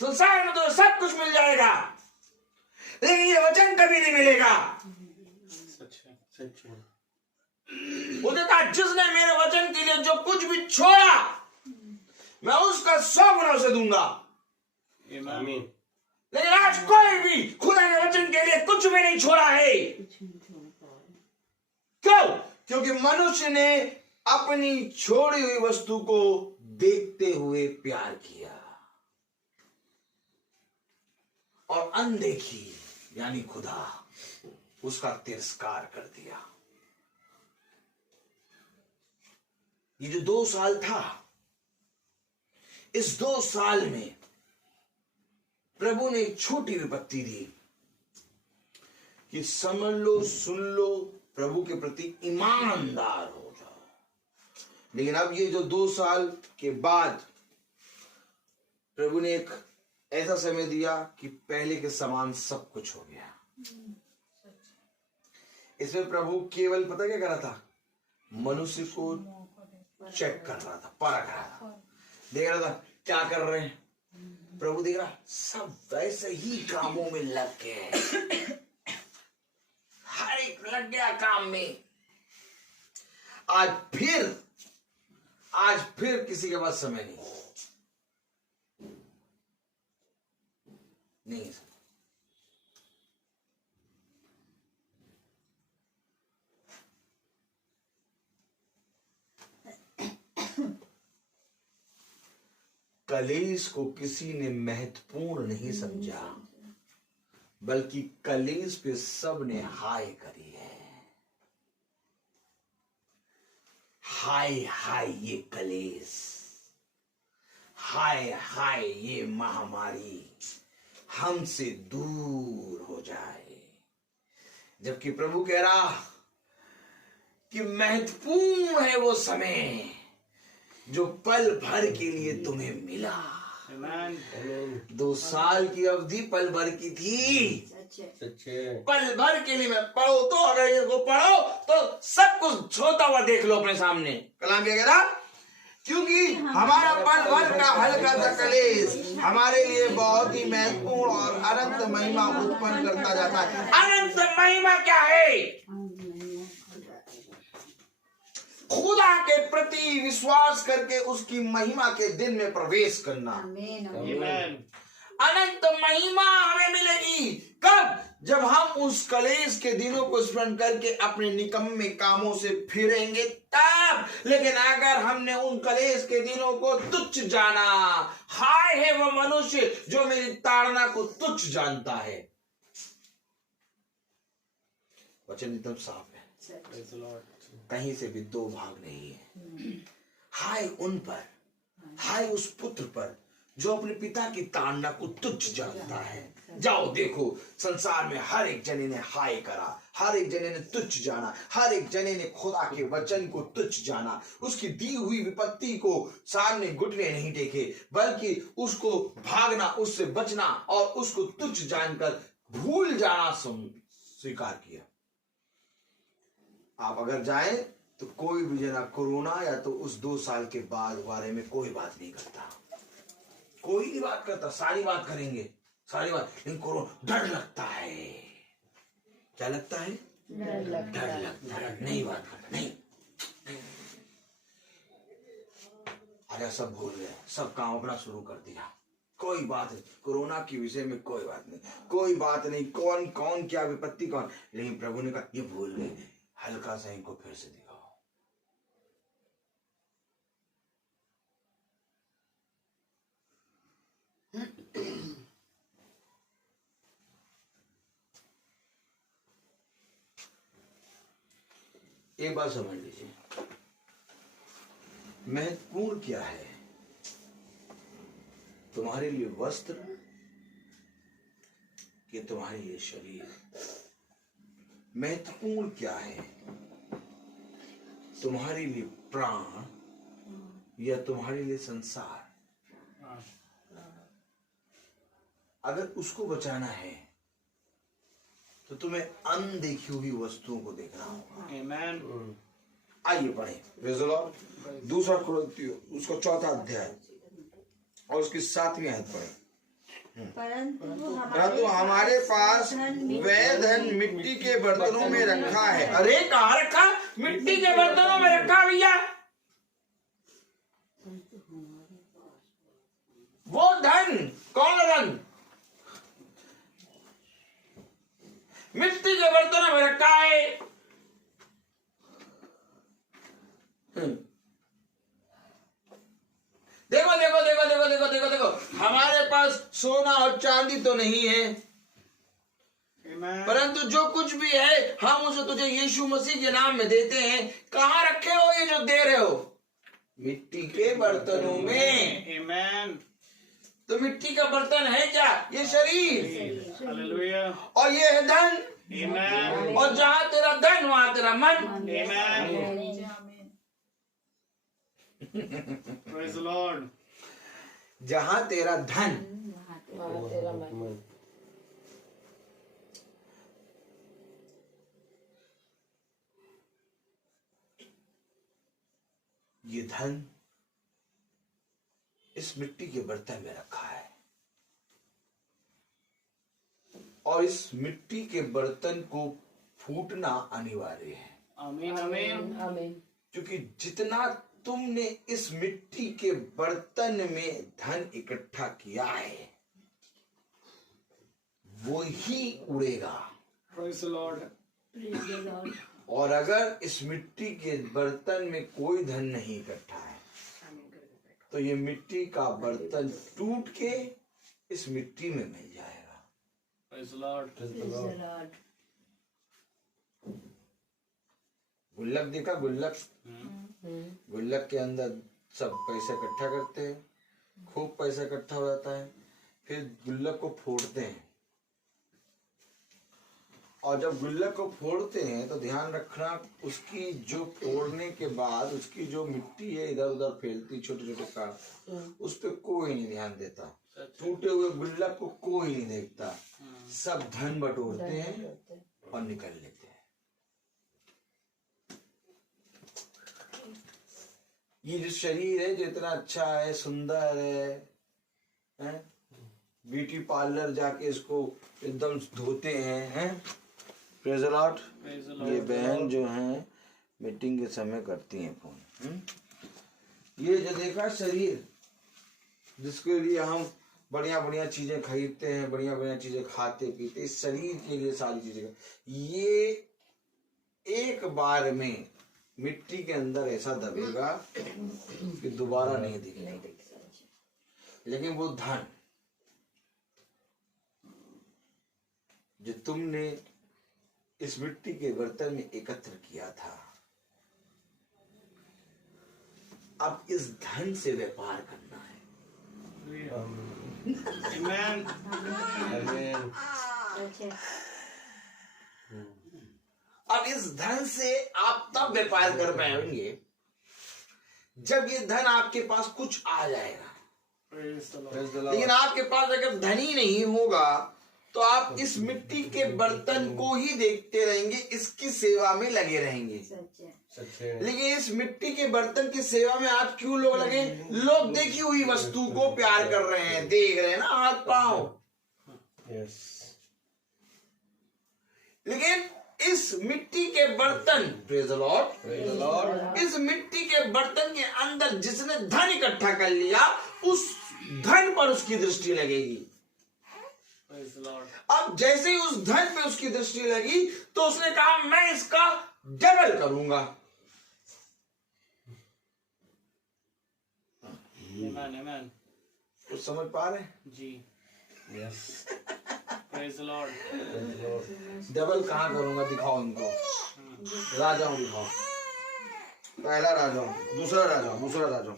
संसार में तो सब कुछ मिल जाएगा, लेकिन ये वचन कभी नहीं मिलेगा। सच है। सच है। वो कहता जिसने मेरे वचन के लिए जो कुछ भी छोड़ा मैं उसका 100 गुना उसे दूंगा। Amen. लेकिन आज कोई भी खुदा के वचन के लिए कुछ भी नहीं छोड़ा है। क्यों? क्योंकि मनुष्य ने अपनी छोड़ी हुई वस्तु को देखते हुए प्यार किया और अनदेखी यानी खुदा उसका तिरस्कार कर दिया। ये जो 2 साल था, इस 2 साल में प्रभु ने एक छोटी विपत्ति दी कि समझ लो, सुन लो, प्रभु के प्रति ईमानदार हो जाओ। लेकिन अब ये जो 2 साल के बाद प्रभु ने एक ऐसा समय दिया कि पहले के समान सब कुछ हो गया। इसमें प्रभु केवल पता क्या कर रहा था? मनुष्य को चेक कर रहा था, परख रहा था, देख रहा था क्या कर रहे हैं। प्रभु देख रहा सब वैसे ही कामों में लग गए, हर एक लग गया काम में। आज फिर किसी के पास समय नहीं। कलेश को किसी ने महत्वपूर्ण नहीं समझा, बल्कि कलेश पे सब ने हाय करी है। हाय हाय ये कलेश, हाय हाय ये महामारी हमसे दूर हो जाए। जबकि प्रभु कह रहा कि महत्वपूर्ण है वो समय जो पल भर के लिए तुम्हें मिला। आमीन। 2 साल की अवधि पल भर की थी। सच्चे। पल भर के लिए मैं पढ़ो तो, अगर इसको पढ़ो तो सब कुछ छोटा हुआ देख लो अपने सामने। कलाम क्या कह रहा? क्योंकि हमारा पल भर का हल्का सा कलेश हमारे लिए बहुत ही महत्वपूर्ण और अनंत महिमा उत्पन्न करता जाता है। अनंत महिमा क्या है? खुदा के प्रति विश्वास करके उसकी महिमा के दिन में प्रवेश करना। आमीन। अनंत महिमा हमें मिलेगी कब? जब हम उस कलेश के दिनों को स्मरण करके अपने निकम्मे कामों से फिरेंगे तब। लेकिन अगर हमने उन कलेश के दिनों को तुच्छ जाना, हाय है वो मनुष्य जो मेरी ताड़ना को तुच्छ जानता है। वचन एकदम साफ है, कहीं से भी 2 भाग नहीं है। हाय उन पर, हाय उस पुत्र पर जो अपने पिता की ताड़ना को तुच्छ जानता है। जाओ देखो, संसार में हर एक जने ने हाय करा, हर एक जने ने तुच्छ जाना, हर एक जने ने खुदा के वचन को तुच्छ जाना, उसकी दी हुई विपत्ति को सामने घुटने नहीं टेके, बल्कि उसको भागना, उससे बचना और उसको तुच्छ जानकर भूल जाना स्वीकार किया। आप अगर जाएं तो कोई भी जना कोरोना या तो उस 2 साल के बाद बारे में कोई बात नहीं करता, कोई नहीं बात करता। सारी बात करेंगे, सारी बात, लेकिन कोरोना डर लगता है। क्या लगता है? डर लगता है, नहीं बात करता, नहीं। अरे सब भूल गए, सब काम अपना शुरू कर दिया, कोई बात नहीं, कोरोना के विषय में कोई बात नहीं, कोई बात नहीं, कौन कौन क्या विपत्ति कौन। लेकिन प्रभु ने कहा ये भूल गए, हल्का सा इनको फिर से दिखाओ। एक बात समझ लीजिए, महत्वपूर्ण क्या है? तुम्हारे लिए वस्त्र कि तुम्हारे लिए शरीर? महत्वपूर्ण क्या है? तुम्हारे लिए प्राण या तुम्हारे लिए संसार? अगर उसको बचाना है तो तुम्हें अनदेखी हुई वस्तुओं को देखना होगा। आमीन। आइए पढ़े दूसरा कुरिन्थियों उसका 4था अध्याय और उसकी 7वीं आयत पढ़े। परंतु हमारे पास वह धन मिट्टी के बर्तनों में रखा है। अरे कहाँ रखा? मिट्टी के बर्तनों में रखा भैया। वो धन कौन धन? मिट्टी के बर्तनों में रखा है। देखो देखो देखो देखो देखो देखो देखो, हमारे पास सोना और चांदी तो नहीं है, परंतु जो कुछ भी है हम उसे तुझे यीशु मसीह के नाम में देते हैं। कहाँ रखे हो ये जो दे रहे हो? मिट्टी के बर्तनों में। Amen. तो मिट्टी का बर्तन है क्या? ये शरीर। Hallelujah. और ये है धन। Amen. और जहाँ तेरा धन वहाँ तेरा मन। Amen. आमीन। Praise the Lord. जहाँ तेरा धन, वहाँ तेरा मन। ये धन इस मिट्टी के बर्तन में रखा है और इस मिट्टी के बर्तन को फूटना अनिवार्य है। Amen. Amen. आमीन। क्योंकि जितना तुमने इस मिट्टी के बर्तन में धन इकट्ठा किया है वो ही उड़ेगा। Praise the Lord. Praise the Lord. और अगर इस मिट्टी के बर्तन में कोई धन नहीं इकट्ठा है तो ये मिट्टी का बर्तन टूट के इस मिट्टी में मिल जाएगा। Praise the Lord. Praise the Lord. गुल्लक देखा? गुल्लक, गुल्लक के अंदर सब पैसा इकट्ठा करते हैं, खूब पैसा इकट्ठा हो जाता है, फिर गुल्लक को फोड़ते हैं और जब गुल्लक को फोड़ते हैं तो ध्यान रखना उसकी जो फोड़ने के बाद उसकी जो मिट्टी है इधर उधर फैलती छोटे छोटे काट, उस पर कोई नहीं ध्यान देता। टूटे हुए गुल्लक को कोई नहीं देखता, सब धन बटोरते हैं और निकल लेते हैं। ये जो शरीर है जो इतना अच्छा है, सुंदर है? ब्यूटी पार्लर जाके इसको एकदम धोते हैं। Praise the Lord. Praise the Lord. ये बहन जो है मीटिंग के समय करती हैं फोन। ये जो देखा शरीर जिसके लिए हम बढ़िया बढ़िया चीजें खरीदते हैं, बढ़िया बढ़िया चीजें खाते पीते, इस शरीर के लिए सारी चीजें, ये एक बार में मिट्टी के अंदर ऐसा दबेगा कि दोबारा नहीं दिखेगा। लेकिन वो धन जो तुमने इस मिट्टी के बर्तन में एकत्र किया था, अब इस धन से व्यापार करना है। Amen. अब इस धन से आप तब व्यापार कर पाएंगे जब ये धन आपके पास कुछ आ जाएगा। Praise the Lord. लेकिन आपके पास अगर धन ही नहीं होगा तो आप इस मिट्टी के बर्तन को ही देखते रहेंगे, इसकी सेवा में लगे रहेंगे। लेकिन इस मिट्टी के बर्तन की सेवा में आप क्यों लोग लगे? लोग देखी हुई वस्तु को प्यार कर रहे हैं, देख रहे हैं ना, हाथ पांव। लेकिन इस मिट्टी के बर्तन, प्रेज़ द लॉर्ड, इस मिट्टी के बर्तन के अंदर जिसने धन इकट्ठा कर लिया उस धन पर उसकी दृष्टि लगेगी। Praise the Lord. अब जैसे ही उस धन पे उसकी दृष्टि लगी तो उसने कहा मैं इसका डबल करूंगा। Amen. Amen. कुछ समझ पा रहे हैं? जी. Yes. Praise the Lord. Double कहाँ करूंगा? दिखाओ इनको, राजाओं दिखाओ। पहला राजाओं, दूसरा राजाओं, दूसरा राजाओं,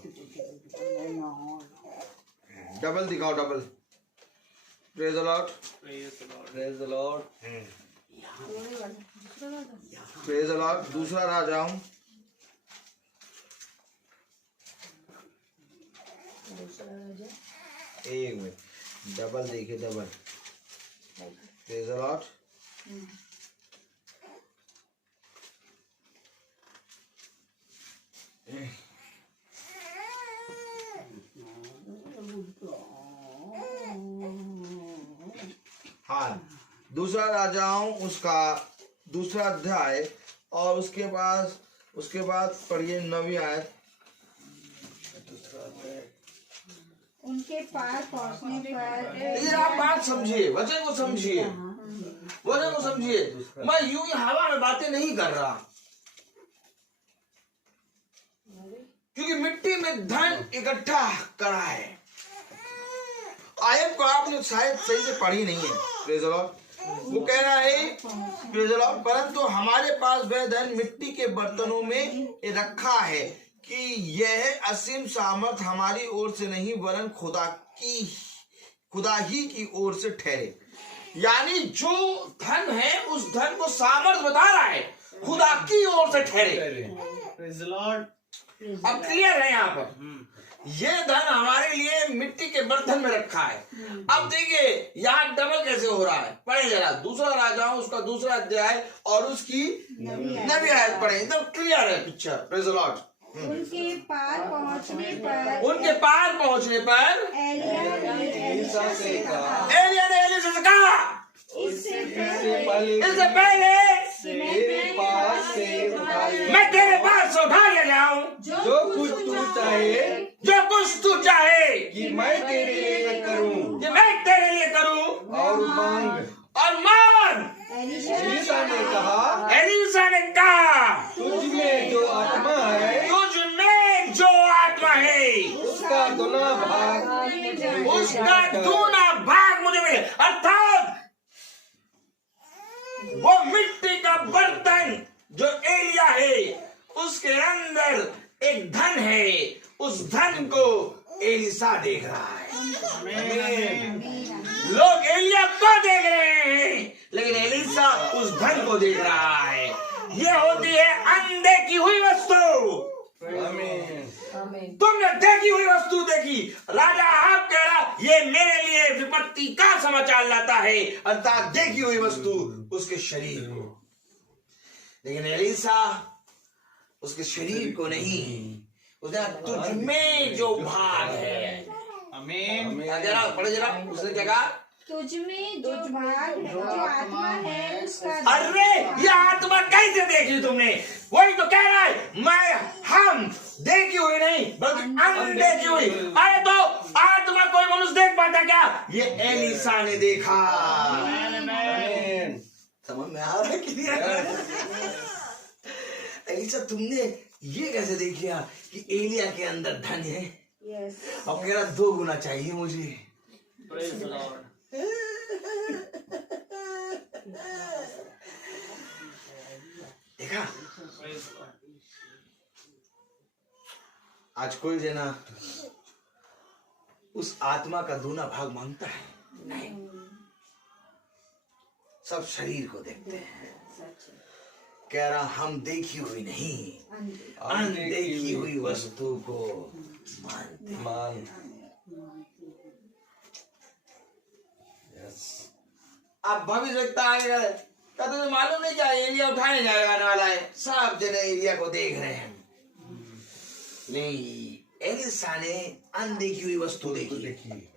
डबल दिखाओ, double. Praise the Lord. Praise the Lord. Praise the Lord. Praise the Lord. दूसरा राजाओं, एक मिनट, डबल देखिए, डबल। Praise the Lord. हाँ, दूसरा राजाओं उसका दूसरा अध्याय और उसके बाद पढ़िए 9वीं आयत। उनके पास पहुंचने पर लेकिन आप बात समझिए, वचन को समझिए, वचन को समझिए। मैं यूं ही हवा में बातें नहीं कर रहा, क्योंकि मिट्टी में धन इकट्ठा करा है। आयत को आपने शायद सही से पढ़ी नहीं है। Praise the Lord. वो कह रहा है, प्रेज़ द लॉर्ड, परंतु हमारे पास वह धन मिट्टी के बर्तनों में रखा है कि यह असीम सामर्थ हमारी ओर से नहीं वरन खुदा ही की ओर से ठहरे। यानी जो धन है उस धन को सामर्थ बता रहा है खुदा की ओर से ठहरे। Praise the Lord. अब क्लियर है यहाँ पर, ये धन हमारे लिए मिट्टी के बर्तन में रखा है। अब देखिए यहाँ डबल कैसे हो रहा है, पढ़े जरा दूसरा राजाओं उसका दूसरा अध्याय और उसकी नवी आयत पढ़े, एकदम क्लियर है पिक्चर। Praise the Lord. उनके पार पहुंचने पर एलिय्याह ने एलीशा से कहा, इससे पहले मेरे पास से मैं तेरे पास से उठा ले जाऊं जो कुछ तू चाहे कि मैं तेरे लिए करूं और मांग। एलीशा ने कहा एलीशा ने कहा तुझ में जो आत्मा है उसका दूना भाग मुझे मिले। अर्थात वो मिट्टी का बर्तन जो एलिया है उसके अंदर एक धन है, उस धन को एलीशा देख रहा है। लोग एलिया को देख रहे हैं लेकिन एलीशा उस धन को देख रहा है। ये होती है अनदेखी हुई वस्तु। तुमने देखी हुई वस्तु देखी। राजा आप कह रहा ये मेरे लिए विपत्ति का समाचार लाता है, अर्थात देखी हुई वस्तु उसके शरीर को, लेकिन एलीशा उसके शरीर को नहीं, उसने तुझ में जो भाग है। आमीन। जरा पढ़े जरा, उसने क्या कहा? तुझ में जो भाग है, जो आत्मा है उसका। अरे ये आत्मा कैसे देखी तुमने? वही तो कह रहा है हम देखी हुई नहीं बल्कि अनदेखी हुई। अरे तो आत्मा कोई मनुष्य देख पाता क्या? ये एलीशा ने देखा। समझ में आ रहा है क्लियर? एलीशा तुमने ये कैसे देख लिया कि एलिया के अंदर धन है? अब कह रहा 2 गुना चाहिए मुझे। Praise the Lord. देखा Praise the Lord. आज कोई जना उस आत्मा का दूना भाग मांगता है? नहीं, सब शरीर को देखते हैं। कह रहा हम देखी हुई नहीं अनदेखी हुई वस्तु को मानते। अब भविष्यवक्ता आएगा क्या तुझे मालूम नहीं क्या एलिया उठाने जाएगा आने वाला है? सब जने एलिया को देख रहे हैं। नहीं, एलीशा ने अनदेखी हुई वस्तु देखी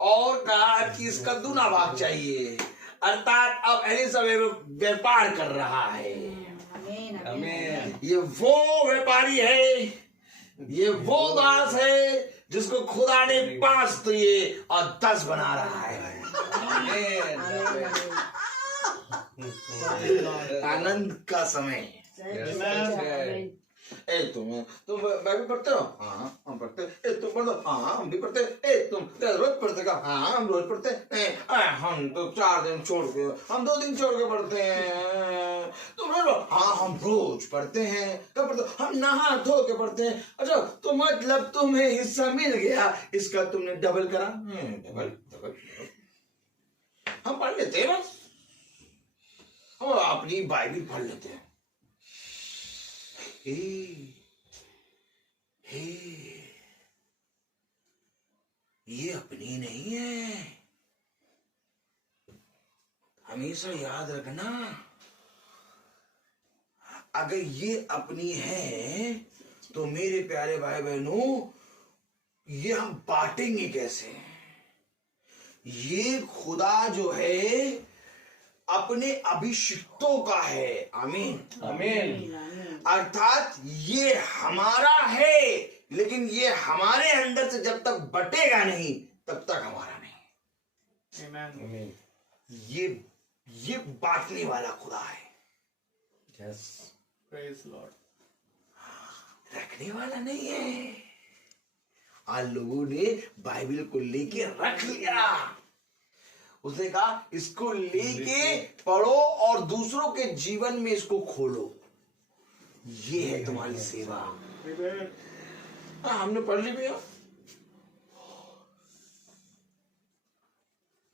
और कहा कि इसका दूना भाग चाहिए। अर्थात अब एलीशा व्यापार कर रहा है। ये वो व्यापारी है, ये वो दास है जिसको खुदा ने 5 दिए और 10 बना रहा है। आनंद का समय। तुम मैं भी पढ़ते हो? हाँ हम पढ़ते। तुम पढ़ते? हाँ हम भी पढ़ते। तुम रोज पढ़ते का? हाँ हम रोज पढ़ते। हम तो 4 दिन छोड़ के, हम 2 दिन छोड़ के पढ़ते हैं। तुम रोज? हाँ हम रोज पढ़ते हैं। कब पढ़ते? हम नहा धो के पढ़ते हैं। अच्छा तो मतलब तुम्हें हिस्सा मिल गया, इसका तुमने डबल करा। डबल हम पढ़ लेते हैं बस, हम अपनी बाइबल पढ़ लेते हैं। ये अपनी नहीं है, हमेशा याद रखना। अगर ये अपनी है तो मेरे प्यारे भाई बहनों ये हम बांटेंगे कैसे? ये खुदा जो है अपने अभिषिक्तों का है। आमीन आमीन। अर्थात ये हमारा है लेकिन ये हमारे अंदर से जब तक बटेगा नहीं तब तक हमारा नहीं। Amen. ये बांटने वाला खुदा है। Yes. Praise the Lord. रखने वाला नहीं है। आज लोगों ने बाइबल को लेके रख लिया। उसने कहा इसको लेके पढ़ो और दूसरों के जीवन में इसको खोलो। ये है तुम्हारी सेवा। हाँ, हमने पढ़ ली भैया।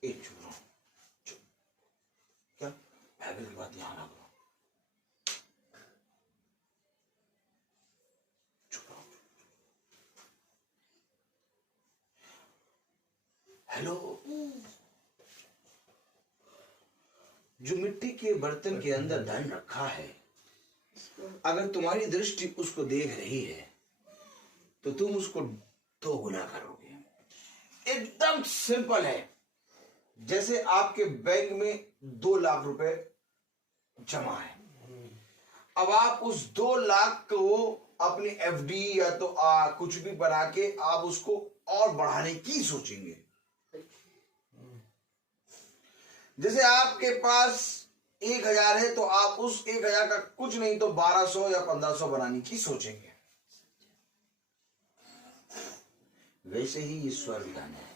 एक चुप रहो, चुप। क्या बाइबल की बात यहाँ रख लो, चुप रहो। हेलो, जो मिट्टी के बर्तन के अंदर धन रखा है, अगर तुम्हारी दृष्टि उसको देख रही है तो तुम उसको 2 गुना करोगे। एकदम सिंपल है। जैसे आपके बैंक में 2 लाख रुपए जमा है, अब आप उस 2 लाख को अपनी एफडी या तो कुछ भी बना के आप उसको और बढ़ाने की सोचेंगे। जैसे आपके पास 1000 है तो आप उस 1000 का कुछ नहीं तो 1200 या 1500 बनाने की सोचेंगे। वैसे ही ये स्वर्ग धन है,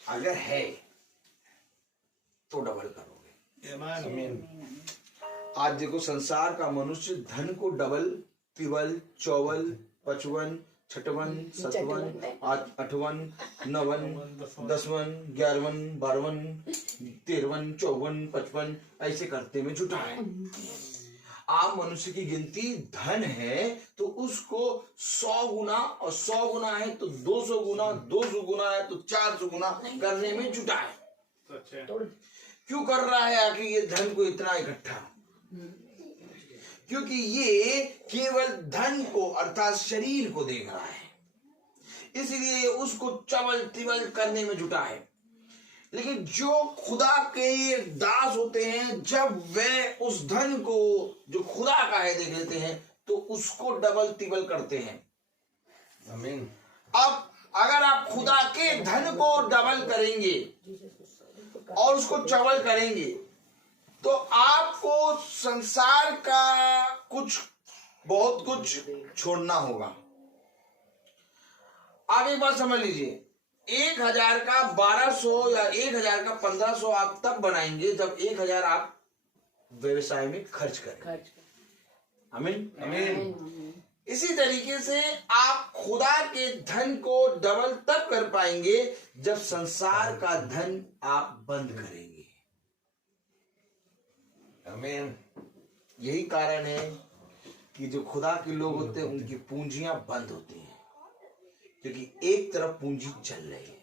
अगर है तो डबल करोगे। आज देखो, संसार का मनुष्य धन को डबल, तिबल, चौबल, 55, 56, 57, 58, 9, 10, 11, 12, 13, 14, 55 ऐसे करते में जुटा है। आम मनुष्य की गिनती धन है तो उसको 100 गुना, और 100 गुना है तो 200 गुना, 200 गुना है तो 400 गुना करने में जुटा है। क्यों कर रहा है आखिर ये धन को इतना इकट्ठा? क्योंकि ये केवल धन को अर्थात शरीर को देख रहा है, इसलिए उसको चबल तिबल करने में जुटा है। लेकिन जो खुदा के दास होते हैं, जब वे उस धन को जो खुदा का है देख लेते हैं तो उसको डबल तिबल करते हैं। आमीन। अब अगर आप खुदा के धन को डबल करेंगे और उसको चबल करेंगे तो आपको संसार का बहुत कुछ छोड़ना होगा। आप एक बात समझ लीजिए, 1000 का 1200 या 1000 का 1500 आप तब बनाएंगे जब 1000 आप व्यवसाय में खर्च करें। आमीन आमीन। इसी तरीके से आप खुदा के धन को डबल तब कर पाएंगे जब संसार का धन आप बंद करेंगे। आमीन। यही कारण है कि जो खुदा के लोग होते हैं उनकी पूंजियां बंद होती हैं, क्योंकि एक तरफ पूंजी चल रही है।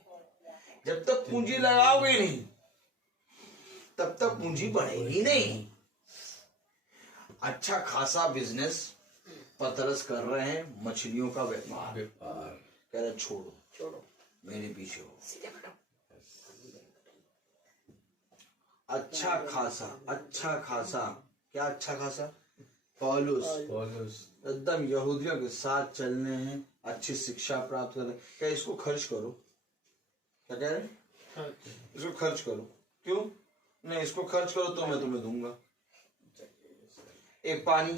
जब तक पूंजी लगाओगे नहीं तब तक पूंजी बढ़ेगी नहीं। अच्छा खासा बिजनेस पतरस कर रहे हैं, मछलियों का व्यापार। कह रहे छोड़ो मेरे पीछे हो। अच्छा खासा क्या अच्छा खासा? पौलुस एकदम यहूदियों के साथ चलने हैं, अच्छी शिक्षा प्राप्त कर रहे। क्या इसको खर्च करो? क्या कह रहे? इसको खर्च करो। क्यों नहीं? इसको खर्च करो तो मैं तुम्हें दूंगा। एक पानी,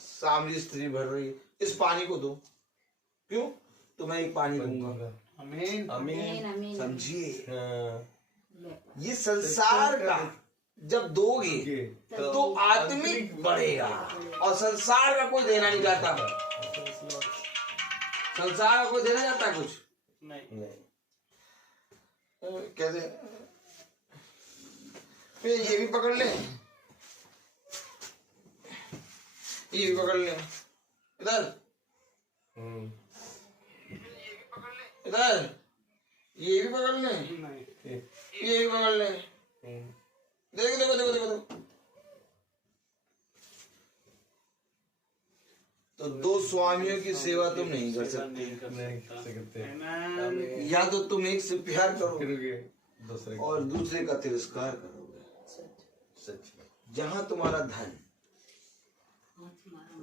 सामने स्त्री भर रही है, इस पानी को दो। क्यों? तो मैं एक पानी दूंगा। आमीन आमीन। समझिए, ये संसार का जब दोगे तो आत्मिक बढ़ेगा, और संसार का कोई देना नहीं चाहता। संसार का कोई देना चाहता कुछ नहीं। कैसे? फिर ये भी पकड़ ले, ये भी पकड़ ले, इधर इधर, ये भी पकड़ ले, ये भी पकड़ ले। देखो देखो देखो देखो देखो। तो 2 स्वामियों की सेवा तुम नहीं कर सकते। या तो तुम एक से प्यार करोगे और दूसरे का तिरस्कार करोगे। सच। जहां तुम्हारा धन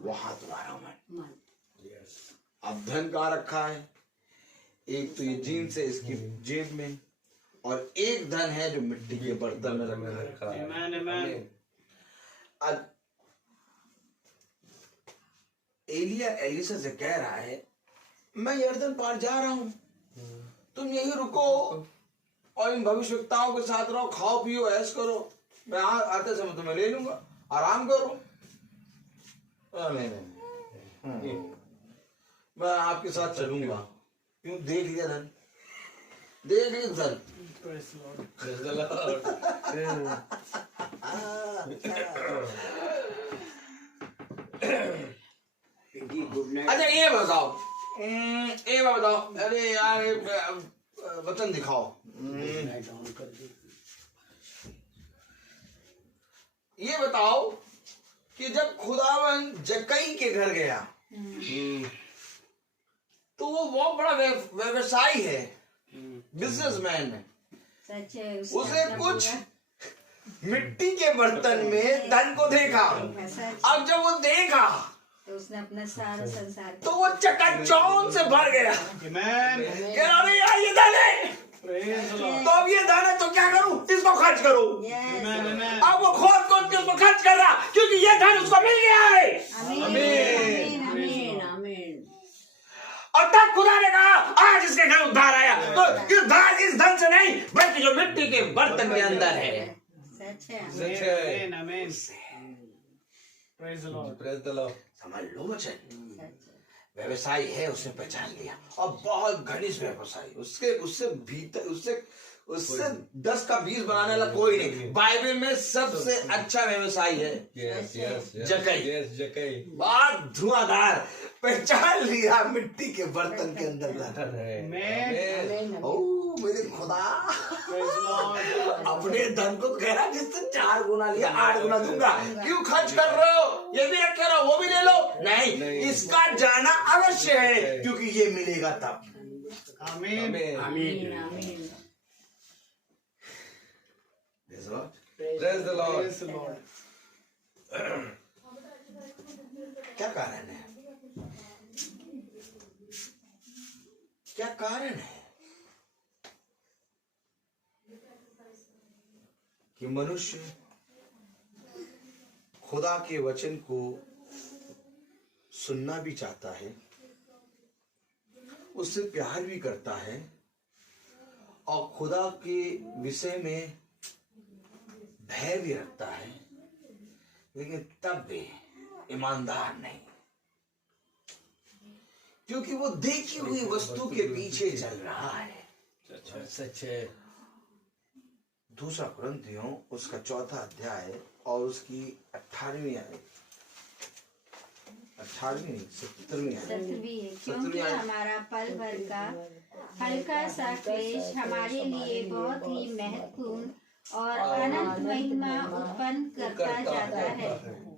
वहां तुम्हारा मन। अब धन कहाँ रखा है? एक तो ये जीन्स है इसकी जेब में, और एक धन है जो मिट्टी के बर्तन में रखा है। अब एलिया एलिसा से कह रहा है, मैं यर्दन पार जा रहा हूं, तुम यही रुको और इन भविष्यवक्ताओं के साथ रहो, खाओ पियो ऐश करो, मैं आते समय तुम्हें ले लूंगा, आराम करो। मैं आपके साथ चलूंगा। क्यों? देख लिया धन, देख लिया धन। Praise the Lord. Praise the Lord. अच्छा ये बताओ, अरे यार वचन दिखाओ। ये बताओ कि जब खुदावन जक्कई के घर गया तो वो बहुत बड़ा व्यवसायी है, बिजनेसमैन है। सच है। उसे कुछ मिट्टी के बर्तन में धन को देखा। अब जब वो देखा तो उसने अपना सारा संसार तो वो चकाचौंध से भर गया। Amen. कह रहा, अरे यार ये धन है, Praise the Lord. तो अब ये धन है तो क्या करूं? इसको खर्च करूं। Amen. Amen. अब वो खोद खोद के उसको खर्च कर रहा क्योंकि ये धन उसको मिल गया है। आमीन आमीन आमीन। और तब खुदा ने कहा आज इसके घर उद्धार आया। तो इस धन से नहीं बल्कि जो मिट्टी के बर्तन के अंदर है। सच है। सच है। Amen. Amen. Praise the Lord. Praise the Lord. समझ लो वचन। सच है। व्यवसायी है, उसने पहचान लिया और बहुत घनिष्ठ व्यवसायी। उससे भीतर उससे 10 का 20 बनाने वाला कोई नहीं। बाइबल में सबसे अच्छा व्यवसायी है Yes, yes, yes. जक्कई। Yes, जक्कई। बहुत धुआंधार, पहचान लिया मिट्टी के बर्तन के अंदर धन है। Amen. ओ मेरे खुदा, Praise the Lord. अपने धन को कह रहा जिससे 4 गुना लिया 8 गुना दूंगा। क्यों खर्च कर रहे हो? ये भी रखे रहो, वो भी ले लो। नहीं, इसका जाना अवश्य है क्योंकि ये मिलेगा तब। Amen. Amen. आमीन आमीन। Praise the Lord. Praise the Lord. क्या कारण है? क्या कारण है कि मनुष्य खुदा के वचन को सुनना भी चाहता है, उससे प्यार भी करता है और खुदा के विषय में भय भी रखता है, लेकिन तब भी ईमानदार नहीं, क्योंकि वो देखी हुई वस्तु के पीछे चल रहा है। सच है। दूसरा कुरिन्थियों उसका 4था अध्याय और उसकी 18वीं आयत, 18वीं 17वीं आयत। 17वीं है। क्योंकि हमारा पल भर का हल्का सा क्लेश हमारे लिए बहुत ही महत्वपूर्ण और अनंत महिमा उत्पन्न करता जाता है।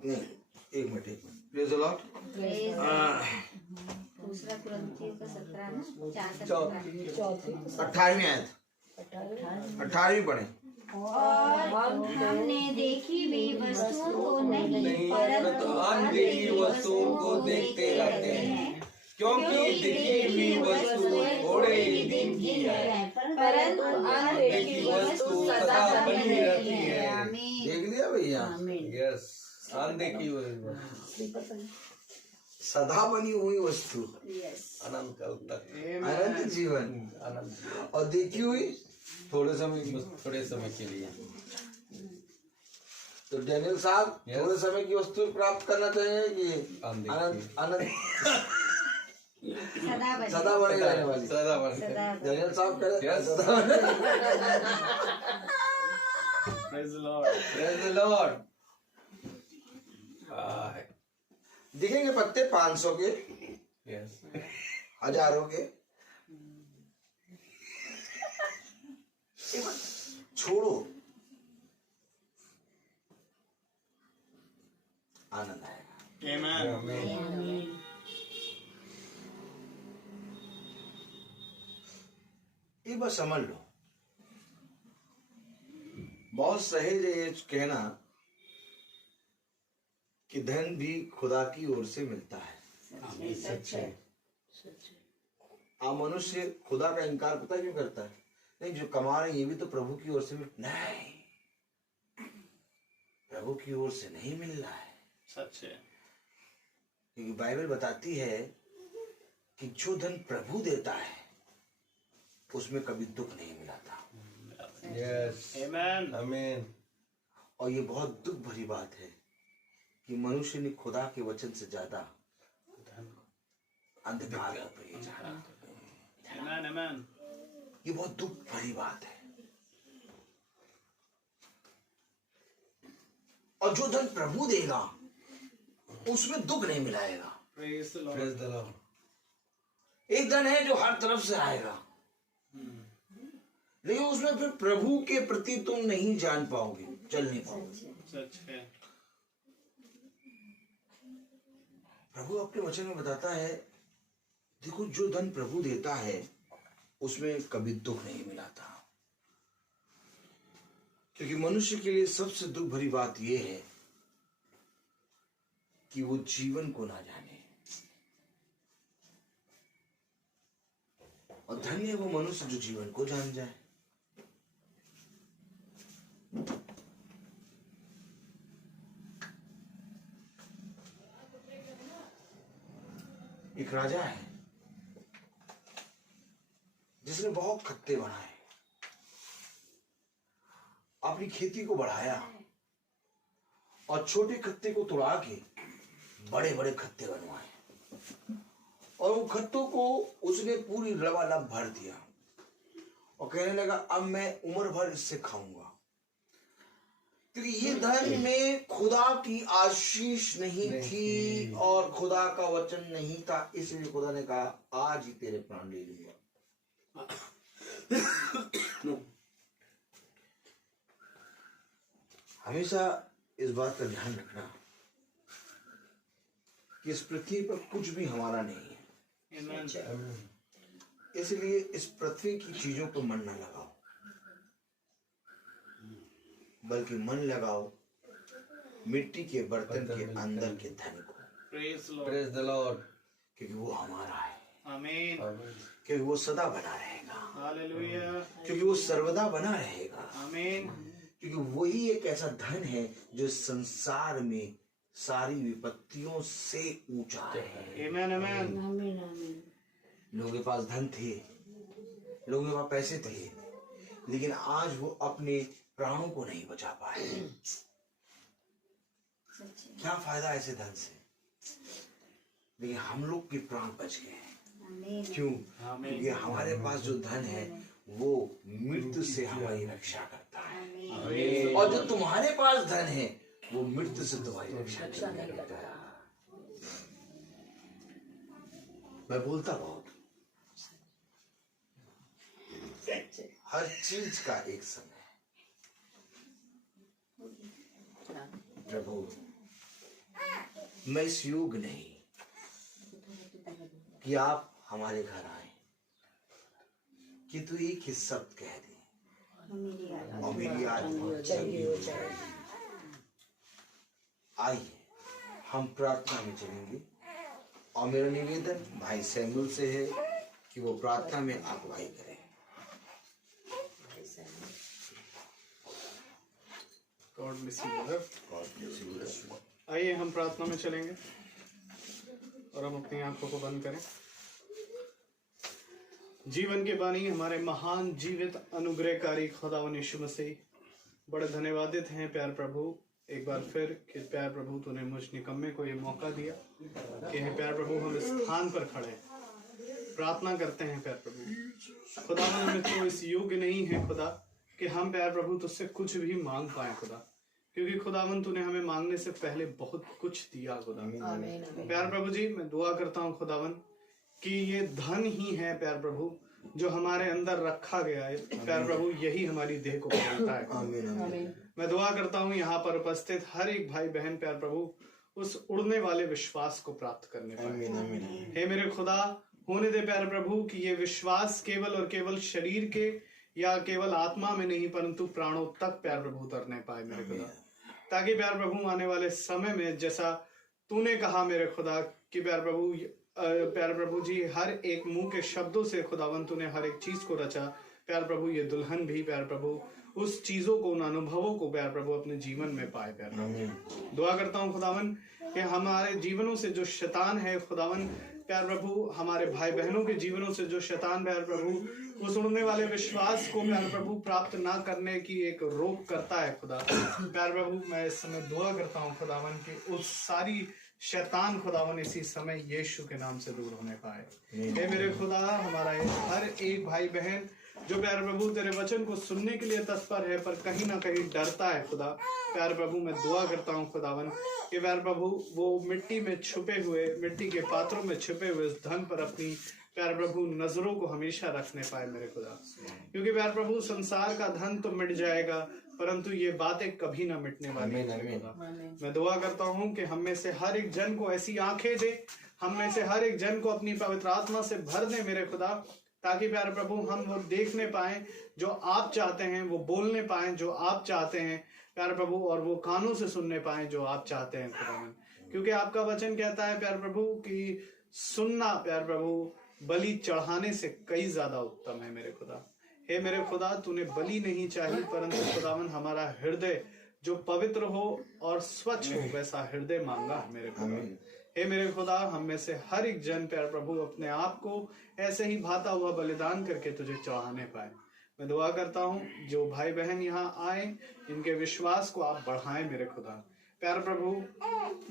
नहीं, एक मिनट। Praise the Lord. दूसरा कुरिन्थियों का 17 ना 4 का 18वीं आयत, 18वीं पढ़े। और हमने देखी हुई वस्तुओं को नहीं परंतु अनदेखी वस्तुओं को देखते रहते हैं, क्योंकि देखी हुई वस्तु थोड़े ही दिन की है, परंतु अनदेखी वस्तु सदा बनी रहती है। आमीन। देख लिया भैया? यस, अनदेखी हुई वस्तु सदा बनी हुई वस्तु, अनंत काल तक, अनंत जीवन, अनंत, और देखी हुई थोड़े समय के लिए। तो डैनियल साहब थोड़े समय की वस्तु प्राप्त करना चाहिए कि अनदेखी। अनंत सदा सदा बनी रहने वाली? सदा बनी। डैनियल साहब कह रहे Yes. सदा बनी। Praise the Lord. Praise the Lord. Aye. दिखेंगे पत्ते 500 के, Yes. हजारों के, छोड़ो, आनंद आएगा। Amen. Amen. एक बार समझ लो, बहुत सहज है ये कहना कि धन भी खुदा की ओर से मिलता है। सच है। आप मनुष्य खुदा का इनकार पता क्यों करता है? नहीं, जो कमा रहे हैं ये भी तो प्रभु की ओर से नहीं, प्रभु की ओर से नहीं मिल रहा है। सच है। क्योंकि बाइबल बताती है कि जो धन प्रभु देता है उसमें कभी दुख नहीं मिलाता। Yes. Amen. Amen. और ये बहुत दुख भरी बात है कि मनुष्य ने खुदा के वचन से ज्यादा अंधकार को प्रिय जाना। Amen, amen. ये बहुत दुख भरी बात है। और जो धन प्रभु देगा उसमें दुख नहीं मिलाएगा। Praise the Lord. Praise the Lord. एक धन है जो हर तरफ से आएगा, लेकिन उसमें फिर प्रभु के प्रति तुम नहीं जान पाओगे, चल नहीं पाओगे। सच है। प्रभु अपने वचन में बताता है, देखो जो धन प्रभु देता है उसमें कभी दुख नहीं मिलाता, क्योंकि मनुष्य के लिए सबसे दुख भरी बात यह है कि वो जीवन को ना जाने। और धन्य है वो मनुष्य जो जीवन को जान जाए। एक राजा है जिसने बहुत खत्ते बनाए, अपनी खेती को बढ़ाया और छोटे खत्ते को तोड़ा के बड़े बड़े खत्ते बनवाए, और उन खत्तों को उसने पूरी लबालब भर दिया और कहने लगा अब मैं उम्र भर इससे खाऊंगा, क्योंकि ये धन में खुदा की आशीष नहीं थी और खुदा का वचन नहीं था। इसलिए खुदा ने कहा आज ही तेरे प्राण ले लूंगा। हमेशा इस बात का ध्यान रखना कि इस पृथ्वी पर कुछ भी हमारा नहीं है, Amen. इसलिए इस पृथ्वी की चीजों पर मन न लगाओ, बल्कि मन लगाओ मिट्टी के बर्तन के अंदर के धन को, Praise the Lord. Praise the Lord. क्योंकि वो हमारा है, Amen. क्योंकि वो सदा बना रहेगा, Hallelujah. क्योंकि वो सर्वदा बना रहेगा, Amen. क्योंकि वही एक ऐसा धन है जो संसार में सारी विपत्तियों से ऊंचा है। Amen, amen. लोगों के पास धन थे, लोगों के पास पैसे थे, लेकिन आज वो अपने प्राणों को नहीं बचा पाए। क्या फायदा ऐसे धन से? लेकिन हम लोग के प्राण बच गए। क्यों? क्योंकि हमारे पास जो धन है वो मृत्यु से हमारी रक्षा करता है, और जो तुम्हारे पास धन है वो मृत्यु से तुम्हारी रक्षा नहीं करता है। मैं बोलता बहुत, हर चीज का एक समय। प्रभु मैं इस युग नहीं कि आप हमारे घर आए कि तू एक ही शब्द कह दे और मेरी आत्मा चंगी हो जाए। आइए हम प्रार्थना में चलेंगे, और मेरा निवेदन भाई सैमुअल से है कि वो प्रार्थना में अगुवाई करें। God bless you, brother. आइए हम प्रार्थना में चलेंगे और हम अपनी आंखों को बंद करें। जीवन के बानी हमारे महान जीवित अनुग्रहकारी खुदावन यीशु मसीह, बड़े धन्यवादित हैं प्यार प्रभु एक बार फिर कि प्यार प्रभु तूने मुझ निकम्मे को ये मौका दिया कि हे प्यार प्रभु हम इस स्थान पर खड़े प्रार्थना करते हैं। प्यार प्रभु खुदावन हमें तो इस योग्य नहीं है खुदा कि हम प्यार प्रभु तुझसे कुछ भी मांग पाए खुदा, क्योंकि खुदावन तूने हमें मांगने से पहले बहुत कुछ दिया खुदा। प्यार प्रभु जी मैं दुआ करता हूँ खुदावन कि ये धन ही है प्यार प्रभु जो हमारे अंदर रखा गया है प्यार प्रभु, यही हमारी देह को बदलता है। मैं दुआ करता हूँ यहाँ पर उपस्थित हर एक भाई बहन प्यार प्रभु उस उड़ने वाले विश्वास को प्राप्त करने पाए। हे मेरे खुदा होने दे प्यार प्रभु कि ये विश्वास केवल और केवल शरीर के या केवल आत्मा में नहीं परंतु प्राणों तक प्यार प्रभु उतरने पाए मेरे खुदा, ताकि प्यार प्रभु आने वाले समय में जैसा तूने कहा मेरे खुदा कि प्यार प्रभु जी हर एक मुंह के शब्दों से खुदावन तूने हर एक चीज को रचा प्यार प्रभु, ये दुल्हन भी प्यार प्रभु उस चीजों को उन अनुभवों को प्यार प्रभु अपने जीवन में पाए। प्यार प्रभु दुआ करता हूँ खुदावन कि हमारे जीवनों से जो शैतान है खुदावन प्यार प्रभु हमारे भाई बहनों के जीवनों से जो शैतान प्यार प्रभु उस उड़ने वाले विश्वास को प्यार प्रभु प्राप्त ना करने की एक रोक करता है खुदा। प्यार प्रभु मैं इस समय दुआ करता हूँ खुदावन की उस सारी शैतान खुदावन इसी समय यीशु के नाम से दूर होने पाए। हे मेरे खुदा, हमारा हर एक भाई बहन जो प्यार प्रभु तेरे वचन को सुनने के लिए तत्पर है पर कहीं ना कहीं डरता है खुदा, प्यार प्रभु मैं दुआ करता हूँ खुदावन कि प्यार प्रभु वो मिट्टी में छुपे हुए, मिट्टी के पात्रों में छुपे हुए उस धन पर अपनी प्यार प्रभु नजरों को हमेशा रखने पाए मेरे खुदा। क्योंकि प्यार प्रभु संसार का धन तो मिट जाएगा परंतु ये बातें कभी ना मिटने वाली है। मैं दुआ करता हूँ कि हम में से हर एक जन को ऐसी आंखें दे, हम में से हर एक जन को अपनी पवित्र आत्मा से भर दे मेरे खुदा, ताकि प्यार प्रभु हम वो देखने पाए जो आप चाहते हैं, वो बोलने पाए जो आप चाहते हैं प्यार प्रभु, और वो कानों से सुनने पाए जो आप चाहते हैं खुदावन। क्योंकि आपका वचन कहता है प्यार प्रभु कि सुनना प्यार प्रभु बलि चढ़ाने से कई ज्यादा उत्तम है मेरे खुदा। हे मेरे खुदा, तूने बलि नहीं चाहिए परंतु खुदावन हमारा हृदय जो पवित्र हो और स्वच्छ हो वैसा हृदय मांगा है मेरे खुदा। हे मेरे खुदा, हम में से हर एक जन प्यार प्रभु अपने आप को ऐसे ही भाता हुआ बलिदान करके तुझे चढ़ाने पाए। मैं दुआ करता हूँ जो भाई बहन यहाँ आए इनके विश्वास को आप बढ़ाएं मेरे खुदा। प्यार प्रभु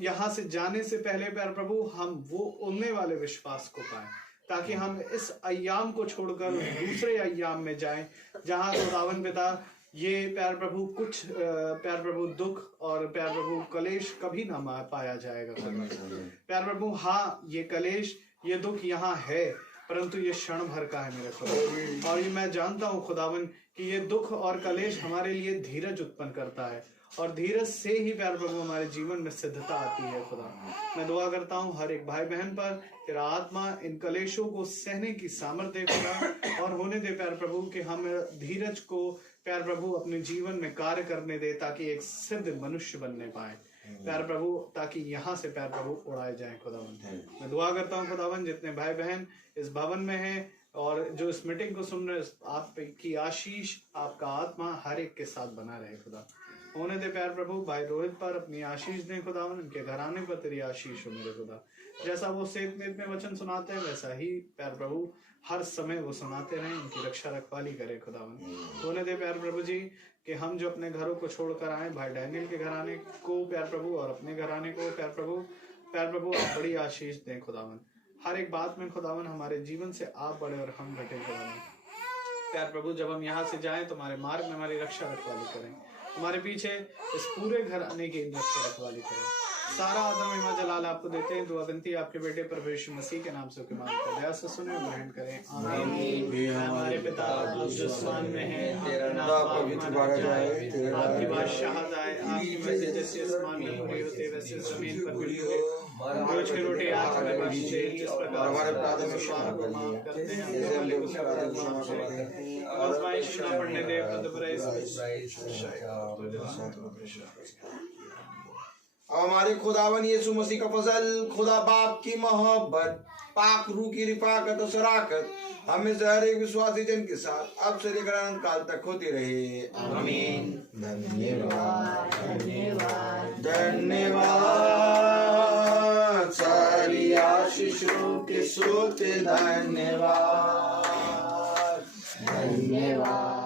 यहाँ से जाने से पहले प्यार प्रभु हम वो उड़ने वाले विश्वास को पाए, ताकि हम इस अय्याम को छोड़कर दूसरे अय्याम में जाएं जहाँ खुदावन पिता ये प्यार प्रभु कुछ प्यार प्रभु दुख और प्यार प्रभु कलेश कभी ना पाया जाएगा प्यार प्रभु। हाँ, ये कलेश ये दुख यहाँ है परंतु ये क्षण भर का है मेरे खुदा, और ये मैं जानता हूँ खुदावन कि ये दुख और कलेश हमारे लिए धीरज उत्पन्न करता है और धीरज से ही प्यार प्रभु हमारे जीवन में सिद्धता आती है खुदा। मैं दुआ करता हूँ हर एक भाई बहन पर तेरा आत्मा इन कलेशों को सहने की सामर्थ्य खुदा, और होने दे प्यार प्रभु कि हम धीरज को प्यार प्रभु अपने जीवन में कार्य करने दे, ताकि एक सिद्ध मनुष्य बनने पाए प्यार प्रभु, ताकि यहाँ से प्यार प्रभु उड़ाए जाए खुदावन। मैं दुआ करता हूँ खुदावन जितने भाई बहन इस भवन में हैं और जो इस मीटिंग को सुन रहे, आपकी आशीष आपका आत्मा हर एक के साथ बना रहे खुदा। होने दे प्यार प्रभु भाई रोहित पर अपनी आशीष दें खुदावन, उनके घराने पर तेरी आशीष हो मेरे खुदा। जैसा वो सेत में वचन सुनाते हैं वैसा ही प्यार प्रभु हर समय वो सुनाते रहें, उनकी रक्षा रखवाली करे खुदावन। होने दे प्यार प्रभु जी कि हम जो अपने घरों को छोड़कर आए, भाई डैनियल के घराने को प्यार प्रभु और अपने घराने को प्यार प्रभु आप बड़ी आशीष दें खुदावन। हर एक बात में खुदावन हमारे जीवन से आप बढ़े और हम घटे खुदावन। प्यार प्रभु जब हम यहाँ से जाएं तो हमारे मार्ग में हमारी रक्षा रखवाली करें, हमारे पीछे इस पूरे घर आने की रक्षा रखवाली करें। सारा आदर महिमा जलाल आपको देते हैं। दुआ विनती आपके बेटे प्रभु यीशु मसीह के नाम से मान कर दया से सुने और ग्रहण करें, आमीन। हमारे पिता जो आसमान में है, तेरा नाम पवित्र माना जाए, आपकी बादशाहत आए, आपकी मर्जी जैसे आसमान में पूरी होती वैसे जमीन पर भी हो। रोज की रोटी आज हमें बख्शे, जिस प्रकार हमारे अपराधों में माफ करते हैं, आजमाइश न पड़ने दे, हमारे खुदावन यीशु मसीह का फजल, खुदा बाप की मोहब्बत, पाक रूह की रिफाकत और शराकत हमें से हर एक विश्वासी जन के साथ अब से लेकर अनंत काल तक होती रहे, आमीन। धन्यवाद धन्यवाद धन्यवाद, सारी आशीषों के सोते धन्यवाद धन्यवाद।